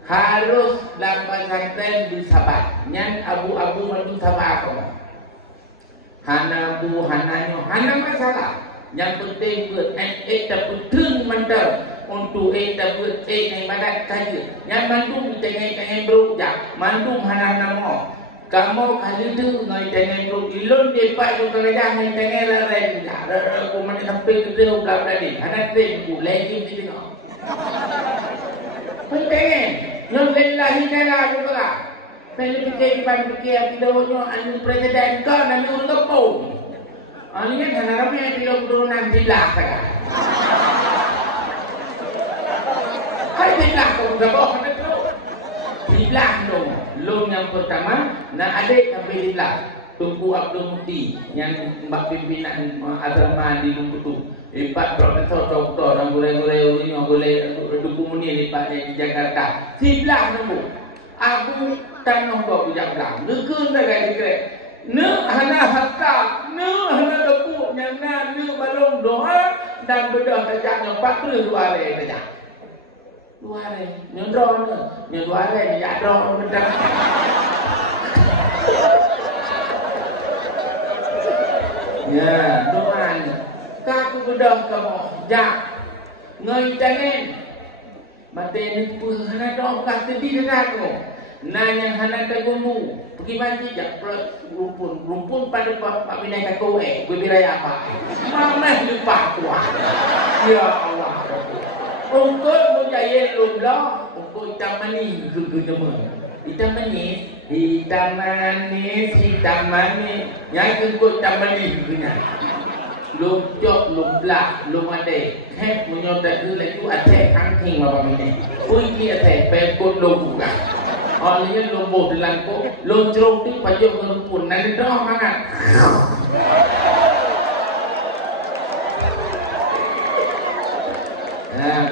harus dalam pesantren bersabar. Nyan abu-abu mandu sabar kau. Hana bu hananyo hana masalah. Yang penting buat tapi turun mandau untuk dapat naik badan saja. Yang mandum tengah berujak, mandum hana mau. Kamu kali tu ngai tengah berujak, ilon depan tu kerja ngai tengah laren. Aku mana sampai ke dia udah berani. Anak train aku lagi di tengah. Penting, yang lelahi negara juga. Saya fikir videonya anu presiden kan anu ngepung. Ani kan harapnya video turunan sebelah kan. Hai sebelah tu gabah kan tu. Sebelah tu. Long yang pertama, nak adik sampai sebelah. Tunku Abdul Muti yang mbak pimpinan agama di Lumputu. Empat profesor doktor yang boleh-boleh ini boleh dukung ni lipatnya di Jakarta. Sebelah tu. Aku tanah kau bijak belang. Nekun tak kaya dikira. Ne hana hatta. Ne hana lepuk. Yang ne balong doa. Dan bedah tajak. 42 hari tajak. 2 hari. Nyodron ne. Nyodron 2 hari. Nyodron drone bedah. Ya. Doa ni. Kaku bedah kamu. Jak. Ngai jangan. Mati ni pun hana dong kata di aku. Nanya hana tagumu. Pergi mandi jak rumpun pada Pak Binai Kakau gue biraya apa? Mama lupa kuah. Ya Allah. Ungkut mujaya lumlah. Ungkut hitam manis ke jemur. Hitam manis. Hitam manis. Yang ungkut hitam manis ke lum jok lum belak lum ade hep menyodak dulu lagi atek kangking apa ini pun dia atek pekot lum bukan orangnya lum boh dalam ko lum jeruk tu pajak merumpun nanti dah mana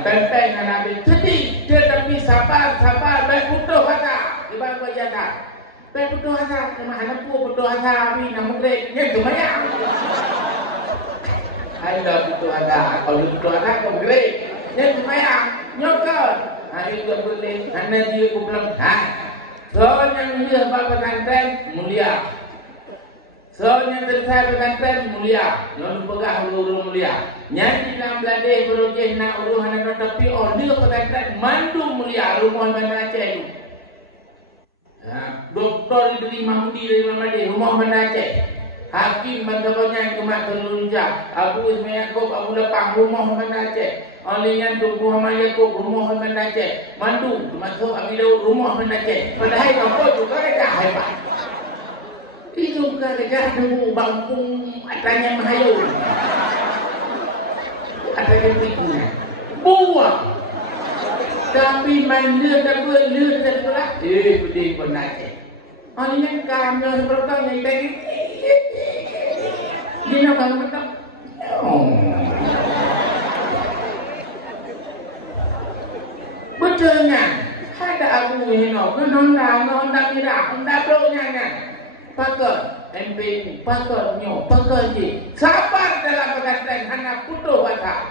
pempeng nabi sedih tetapi sabar baik putus hata ibarat wajah baik putus hata kemana pun putus hata abi namun dia kemayang ada itu ada, kalau itu ada kau gerik, ni semayang, nyokor, hari itu boleh, anda dia aku bilang, soalnya dia bapa pesantren mulia, soalnya selesai pesantren mulia, non pegang urus mulia, nyanyi dalam beladeh berujih nak urus anak tapi dia pesantren mandu mulia, rumah mana Aceh, doktor dari Mahmudi dari Mahmudi, rumah mana Aceh. Hakim bantuannya kemat telunja. Abu Ismail Yaakob Abu Lepang rumah mana Aceh. Alian tu Muhammad Yaakob rumah mana Aceh. Mandu termasuk Abi Daud rumah mana Aceh. Padahal kampung juga kerja hebat. Itu kerja dulu bangkung atanya mahayau. Atanya pikirnya. Buang. Tapi main lừa dan pula. Pedih pun Aceh. Alian kami berkata yang baik. Dia nak bangun betul. Betulnya ada aku ni no, nonda kira, nonda bloknya. Pakar MP, pakar nyo, pakar je. Sabar dalam perkataan hana putus asa.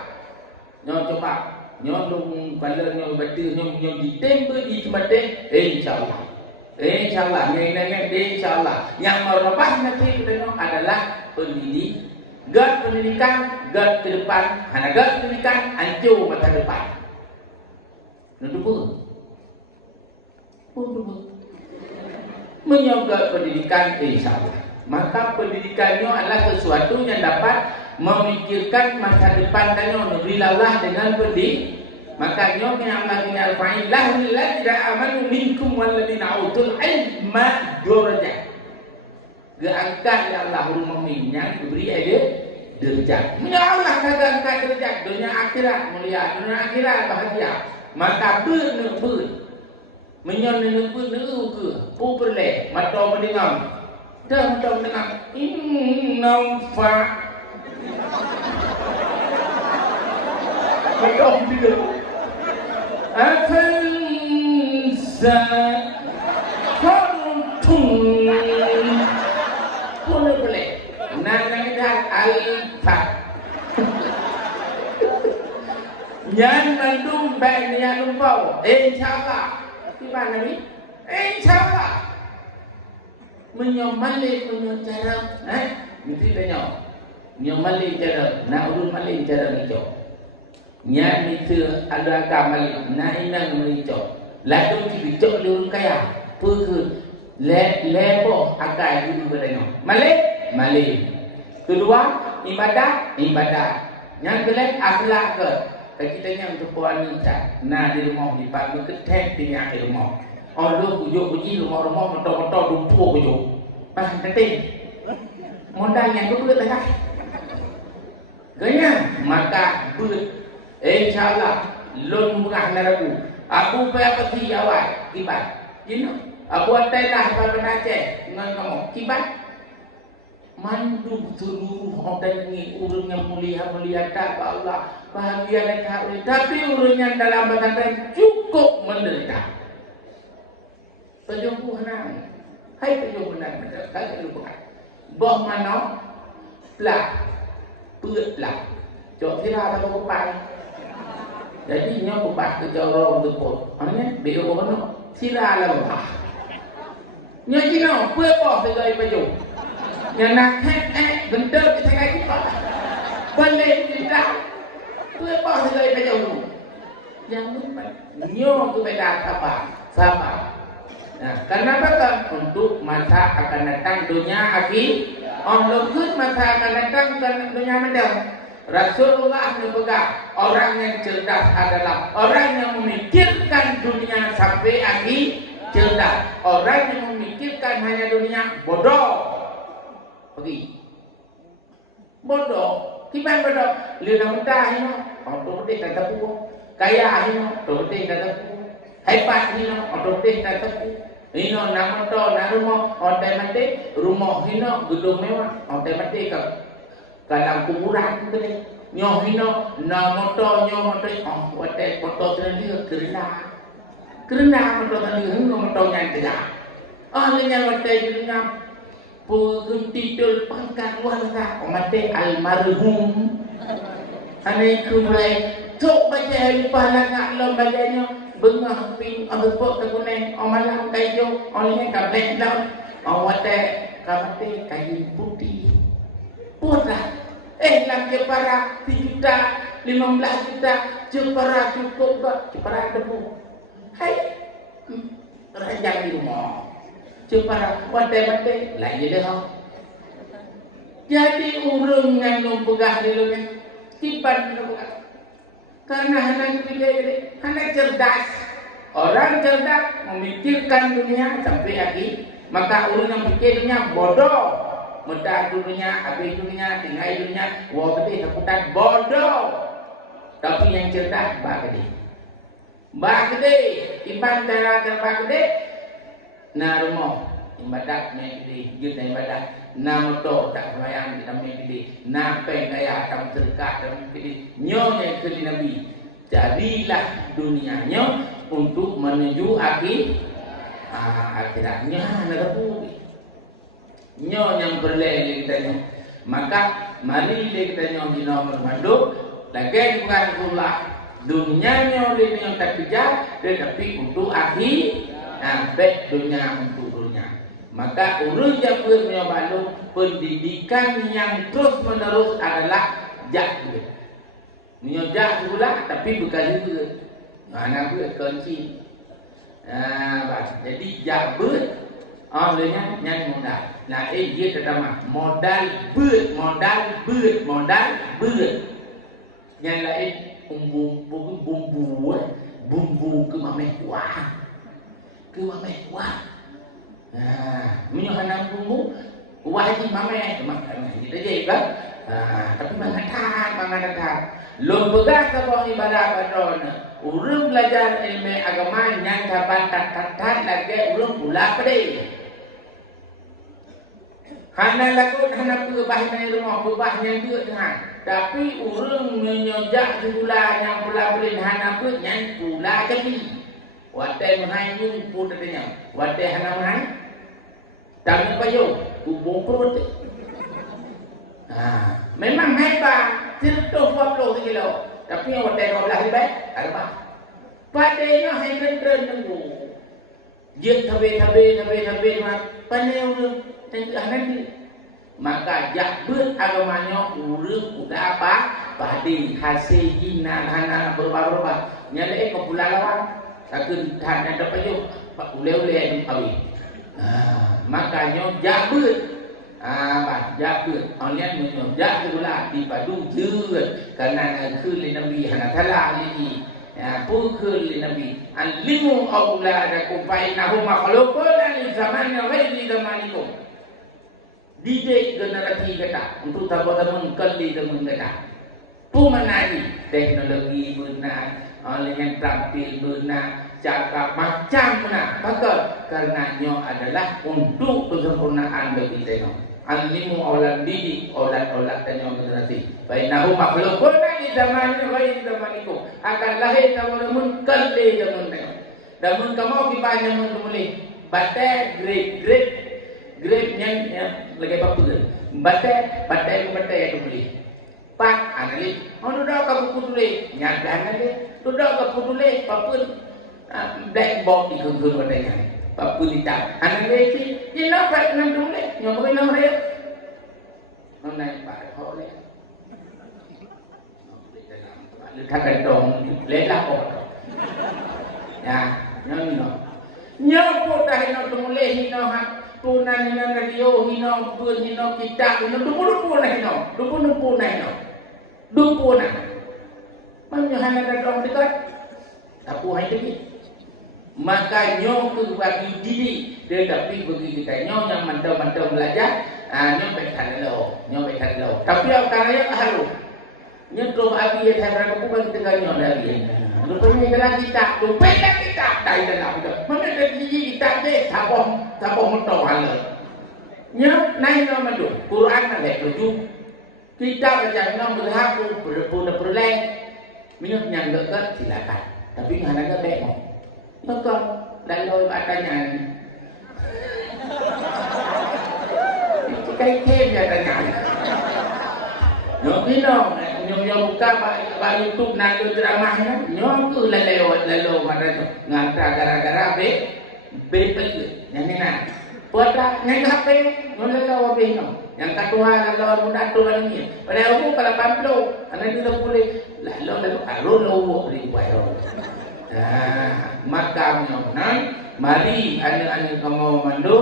Nyo coba, nyo dong kalau nyo betul nyo ditempe di tempat insyaallah. InsyaAllah, insyaAllah. Yang merubah nanti kita adalah pendidikan ke depan. Karena pendidikan hancur masa depan. Nanti pun. Menyoga pendidikan insyaAllah. Maka pendidikannya adalah sesuatu yang dapat memikirkan masa depan tanya. Berilah dengan pendidikan. Makanya Allah ini al-fa'il lahillah tidak amanu minkum waladina utul ilma durajat. Geangkat ya Allah rumah minyak diberi aja derajat. Ya Allah kagak angkat derajat dunia akhirat mulia, dunia akhirat bahagia. Maka benar menyon benar ke pu perle mata mendengar. Dah mata mendengar. Innaufa. Mata mendengar. Afansa Fartung boleh Nanadah Alfa Nyan mandum baik nyan lumpau InsyaAllah di mana ni? InsyaAllah menyomalik cara mesti tanya menyomalik cara nak urus malik cara hijau Nya mitra ada agama na inang mericok. Lalu dibicok lurung kaya. Perke lebo akai dulu berdengar. Malik. Kedua ibadat. Yang kelak akhlak ke. Kita yang tu wanita. Na di rumah di pagi ketek tinggal di rumah. Orang kujuk kuji rumah motor dumpu kujuk. Nanti modal yang tu betul tak? Kena maka betul. InsyaAllah lon murah naraku. Aku payah peti awal kibat. You know, aku atai lah pada Aceh dengan kamu kibat. Mandu seluruh orang ini urang yang mulia tak Allah bahagia dan happy. Tapi urang yang dalam pesantren cukup menderita. Perjumpuan, hai perjumpuan macam kata lupa. Boh mana, pelah, pelah. Jauh kira ada apa? Jadi nyo kupas ke jauh depot. Ane beo kono sila la bah. Nyo kino puepo segai paju. Yang nak bentuk segai kita. Boleh kita puepo segai paju. Jangan lupa nyo tu beda sabar. Nah, kenapa kan untuk masa akan datang dunia akhir. Untuk masa akan datang dunia mendatang. Rasulullah memegang orang yang cerdas adalah orang yang memikirkan dunia sampai akhir cerdas. Orang yang memikirkan hanya dunia bodoh. Pergi. Bodoh. Gimana bodoh? Lihat muda ini, orang tu kata pu. Kaya ini, orang kata pu. Hebat ini, orang kata pu. Ini nama tu, nama rumah, orang mati rumah ini gedung mewah, orang mati kalau kuburan tu ni, nyoh hino, motor, wate motor terlihat kerana motor terlihat, motor yang tidak. Lenyap wate lenyap, tidur pangkat warga, mate almarhum. Ane kumulai, cok baca lupa lagak lom bacanya, bengah ping, abepok terkuneng, malam kayu, olehnya kabel down, wate kamate kayu putih. Putra, lang Jepara 3 juta, 15 juta, Jepara cukup tak? Jepara debu. Hai, ranjang di rumah. Jepara, wate-wate, lagi dah. Jadi urung yang nombegah di luar, kipan nombegah. Karena anak pikir, anak cerdas. Orang cerdas memikirkan dunia sampai akhir, maka urung yang pikirnya bodoh. Mudah dunia, habis dunia, tinggal dunia, wah gede, takutan bodoh. Tapi yang cerdas, bah gede, iban cara terbang gede, na rumah, ibadat gede, juta ibadat, na motor tak bayang kita gede, na pen kaya tak serkat tak gede, nyonya ke Nabi. Jadilah dunianya untuk menuju akhiratnya, narapu. Nyo yang berlele kita nyo. Maka mari kita nyo di nomor manduk. Lagi bukan pula dunia nyo di nyo tak kejar, tetapi untuk akhir, baik dunia untuk dunia. Maka urus yang nyo balu pendidikan yang terus menerus adalah jak. Nyo jak pula, tapi bukan juga. Mana pun kunci. Jadi jak ber. Olehnya nyanyi modal. Nah, dia terutama modal beut. Yang lain bumbu kemamekuan. Nah, menyohanam bumbu wajib mameh makan kita je kan. Tapi mengatakan lom begas ke ibadah badon. Urang belajar ilmu agama yang dapat tak lagi urang pula pedih. Hana lakukan hana perubahan dari rumah perubahan dia dengan. Tapi urang menyojak pula yang pula beli hana pun yang pula jadi. Watai menghayung pun katanya. Watai hana menghayung. Tak payung kubung perut. Memang hebat. 120 kilo. Tapi yang watai 12 hebat. Apa? Padanya hai keren nunggu. Dia tabe pandai urang. Nanti maka jak ber agamanya urang udah apa padi hasil jinan hana berubah-ubah nyale ke pulau lawan takun tahan ada pajuk ule-ule awi makanya jabut jabut online menyo jabula di padu jeut karenaคือ Nabi hana thala li puคือ Nabi alimu auladakum fa innahum makhluqun li zaman ghairi zamanikum didik generasi kita untuk tahu-tahu kali temun kita pemenangi teknologi benar dengan tampil benar cakap macam benar maka karenanya adalah untuk kesempurnaan bagi kita alimu aulad didik aulad tanya generasi bainahu makhluqun li zaman ghairi zamanikum akan lahir tamu kali temun dan mun kamu kibanya mun boleh batai grade yang lagi apa pun batai itu boleh pak anali duduk ke buku tulis nyadar nanti duduk ke buku tulis papun blackboard di kengkung katanya papun ditak anali si ini apa yang tulis nyobain orang dia naik pak oleh letakkan dong lelah kok ya nyopo dah nak tulis hino hak tunan hino radio hino pun hino kitab hino dupu na hino dupu na mana hana dong dekat apa hai tadi maka nyo tu bagi diri dia tapi bagi kita nyo yang mantau belajar nyo bekan lo tapi orang yang haru nyo tu abi yang saya berapa bukan kita nyo dari rupanya dalam kitab rupanya kitab dari dalam itu mana dari kitab deh sabong motor halal nya naik nama tu Quran ada tujuh kitab baca nama berhaku berpulai minum yang dekat silakan tapi nggak ada baik maka lalu katanya cái thêm ya tanya nyom buka ba YouTube na do drama na nyom tu lalo mara ngata gara-gara be pelih yani na putra yang HP nyom lalo be no yang kedua lalo muda tu ni pada umur kalau pamplo anak itu boleh lalo aro ri bayo maka nyom nan mari anak-anak kamu mandu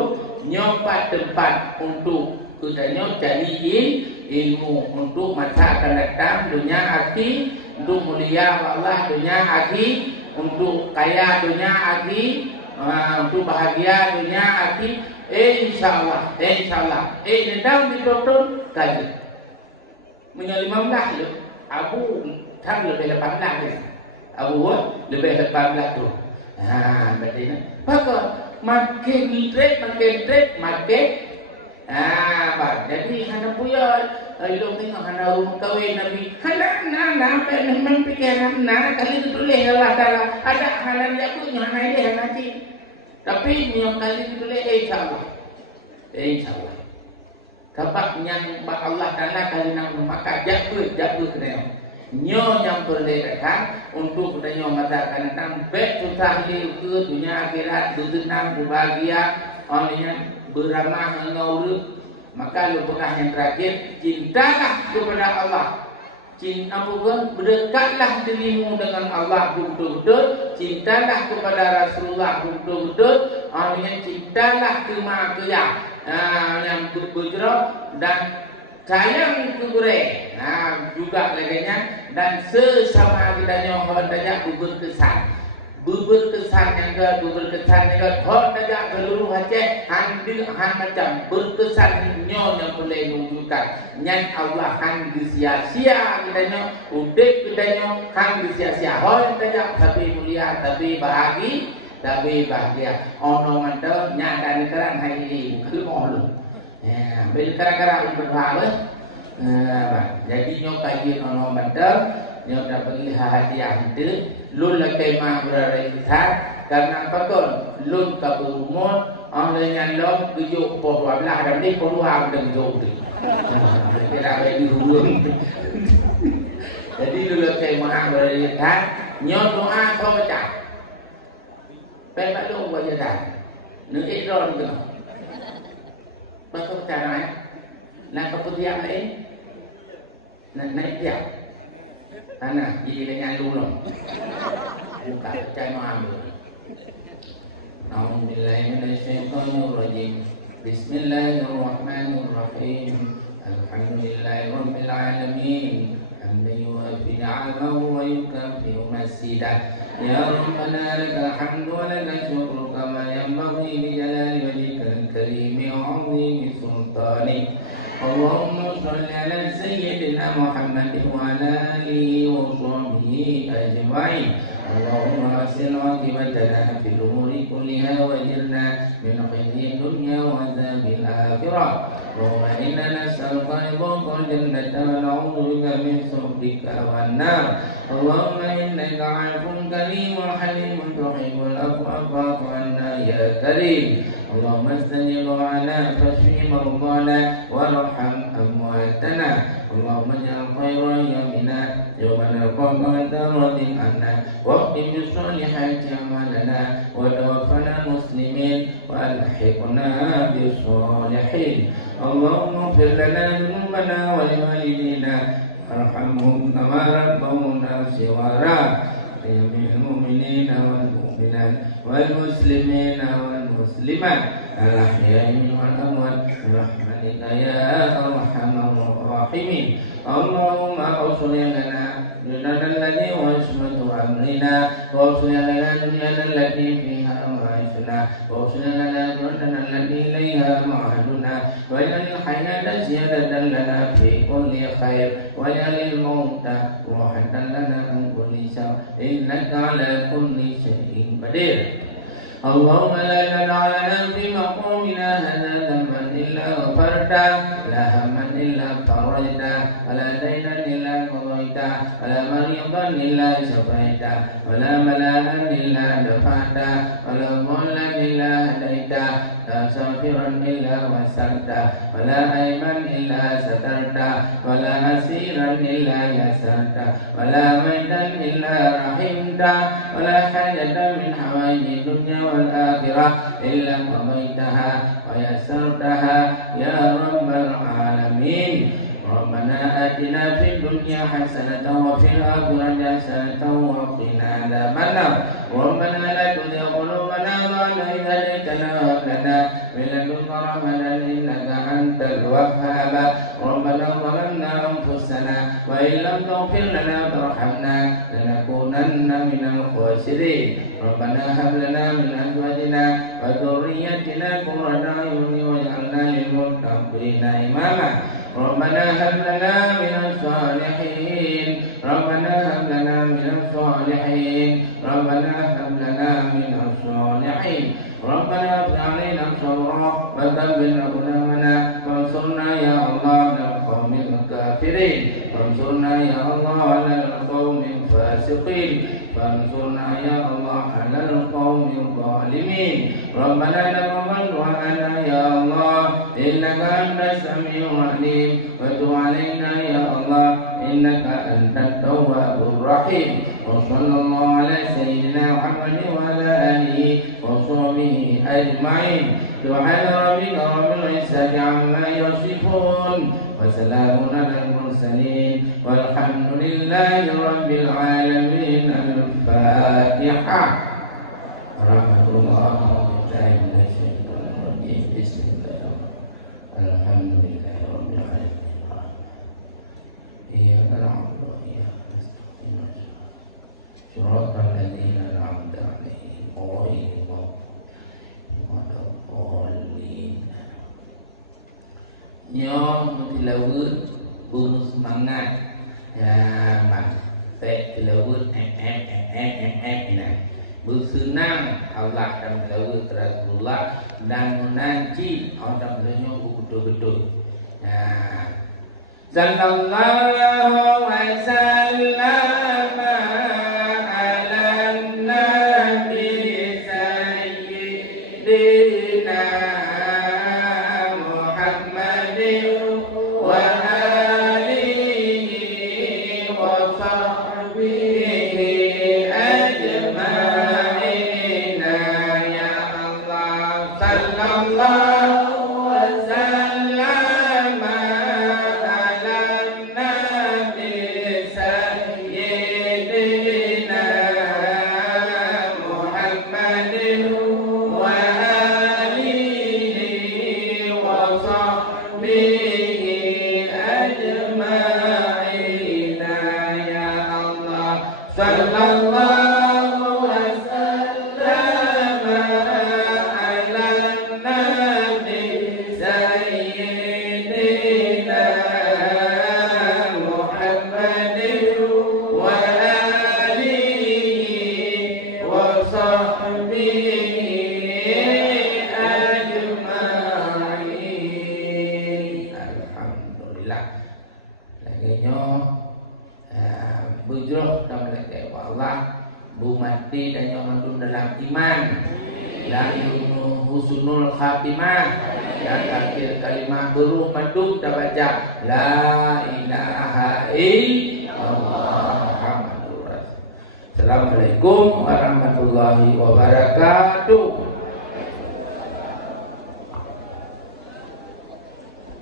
nyoba tempat untuk kita cari ilmu untuk masa akan datang dunia akhir untuk mulia Allah dunia akhir untuk kaya dunia akhir untuk bahagia dunia akhir insyaallah nendang ditonton kaji menyo 15 lu Abu tham lebih 18 Abu lebih 18 tu berarti maka makin trade jadi hana puya ilong tengok hana rumah kawin Nabi hana apa memang pikiran kali itu tulis Allah Ta'ala ada hana dia punya hana dia hana cik tapi yang kali itu tulis insyaallah kapak yang Allah Ta'ala kali nak maka jatuh kena nyo yang berlekan untuk kita masa akan datang baik susah ke dunia akhirat senang berbahagia olehnya beramah ngau maka lupakan yang terakhir cintalah kepada Allah cinta bukan berdekatlah dirimu dengan Allah betul-betul cintalah kepada Rasulullah betul-betul olehnya cintalah ke makia yang berjurah dan sayang ke gurih juga laginya dan sesama kita nyohon saja berkesan yang hon saja seluruh Aceh han macam berkesan nyo yang boleh menunjukkan nyan Allah han sia-sia kita nyo udip kita nyo han sia-sia hon saja tapi mulia tapi bahagia ono mantel nyata kerang hari ini kalau mau lu bila kara-kara berhala jadi nyo kaji ono mantel nyo dapat hadiah itu lun lakai mah berarti karena betul lun kaburumon olehnya lom tujuh puluh belah ada ni puluh ada tujuh kira bagi dulu jadi lun lakai mah berarti nyo doa kau baca baik lu buat jalan ni ikron tu maka cara nak keputusan lain nak naik dia Anak gì là nhai luôn rồi. Buka chai mau ambil. A'udzubillahi minasyaitonirrajim. Bismillahirrahmanirrahim. Alhamdulillahi rabbil alamin. Hamdan yuwafi ni'amahu wa yukafi'u masidah. Ya Rabbana lakal hamdu wa lakal syukru kama yanbaghi li jalali wajhikal karim wa 'azimi sultanik. Allahumma shalli ala sayyidina Muhammadin wa ala alihi wa sahbihi ajma'in. Allahumma asil aqibatana fil umuri kulliha wajirna min khizyi dunya wa azabil akhirah. Allahumma inna nas'aluka ridhaka jannata wa na'udzu bika min sukhtika wan nar. Allahumma innaka 'afuwwun karimun halimun tuhibbul afwa fa'fu 'anna ya karim. Allahumma astajib lana fashfi mardana warham amwatana. Allahumma ij'al khayra ayyamina yawma nalqaka wa anta radin 'anna waqtim bis-solihati a'malana wa tawaffana muslimin wa alhiqna bis-solihin. Allahumma ighfir lana dhunubana wa liwalidina warhamhum kama rabbawna shighara. Jami'il mu'minina wal mu'minat wal muslimina wal muslimat al-ahya'i wal amwat birahmatika ya arhamar rahimin. Allahumma awsil lana dinana alladhi wa ismatu amrina wa awsil lana dunyana allati fiha ma'ashuna wa awsil lana dunyana allati ilayha ma'aduna waj'al al-hayata ziyadatan lana fi kulli khair waj'al al-mauta rahatan lana min kulli syarr innaka ala kulli syai'in qadir. Allahumma la tad'a lana fi maqamina hadha dhanban illa ghafarta la hamman illa farajta wa la daynan illa qadayta wa la maridan illa shafaita wa la mala'an illa dafa'ta wa la dhallan illa hadaita la safiran illa wasarta wa la aiban illa satarta wa la asiran illa yasarta wa la maitan illa rahimta wa la hajatan min hawaiji dunya wal akhirah illa qadaitaha wa yassartaha ya rabbal alamin. Rabbana atina fid dunya hasanatan wa fil akhirati hasanatan wa qina adzabannar. Rabbana la tuzigh qulubana ba'da idh hadaytana wa hab lana min ladunka rahmatan innaka antal wahhab. Rabbana zalamna anfusana wa in lam taghfir lana wa tarhamna lanakunanna minal khasirin. Rabbana hab lana min azwajina wa dhurriyyatina qurrata a'yunin waj'alna lil muttaqina imama. Rabbana hab lana minas salihin. Rabbana hab lana minas salihin. Rabbana hab lana minas salihin. Rabbana ighfir 'alaina sabra wa thabbit aqdamana wansurna ya Allah 'alal qaumil kafirin. Wansurna ya Allah 'alal qaumil fasiqin. Wansurna ya Allah 'alal qaumil zalimin. Rabbana taqabbal du'ana ya Allah innaka antas samiul 'alim wa tub 'alaina ya Allah innaka antat tawwabur rahim. Wa sallallahu ala sayyidina Muhammadin wa ala alihi wa sahbihi ajma'in. Subhana rabbika rabbil izzati 'amma yasifun wa salamun 'alal mursalin walhamdulillahi rabbil alamin. Al-Fatihah. Rahmatullah. Alhamdulillahi rabbil alamin. Iyyaka na'budu wa iyyaka nasta'in. Shiratal ladzina an'amta 'alaihim ghairil maghdubi 'alaihim. Nhóm tilawat bonus semangat ya mak teh tilawat này bersenang Allah dan tilawat Rasulullah dan menanti orang beliau betul-betul. Sallallahu alaihi wasallam ala nabi sayyidina Muhammadin wa alihi wa sahbihi ajma'in ya Allah. Sallallahu alaihi wasallam ala nabi sallallahu wasallam ala nabi sayyidina Muhammadin wa alihi wa sahbihi ajma'in. Alhamdulillah. Laginya bujroh dan malaikat Allah bu mati dan yang mandum dalam iman dan husnul khatimah dan akhir kalimah beruh mandum dan baca la ilaha illallah Muhammadur Rasul. Assalamualaikum warahmatullahi wabarakatuh.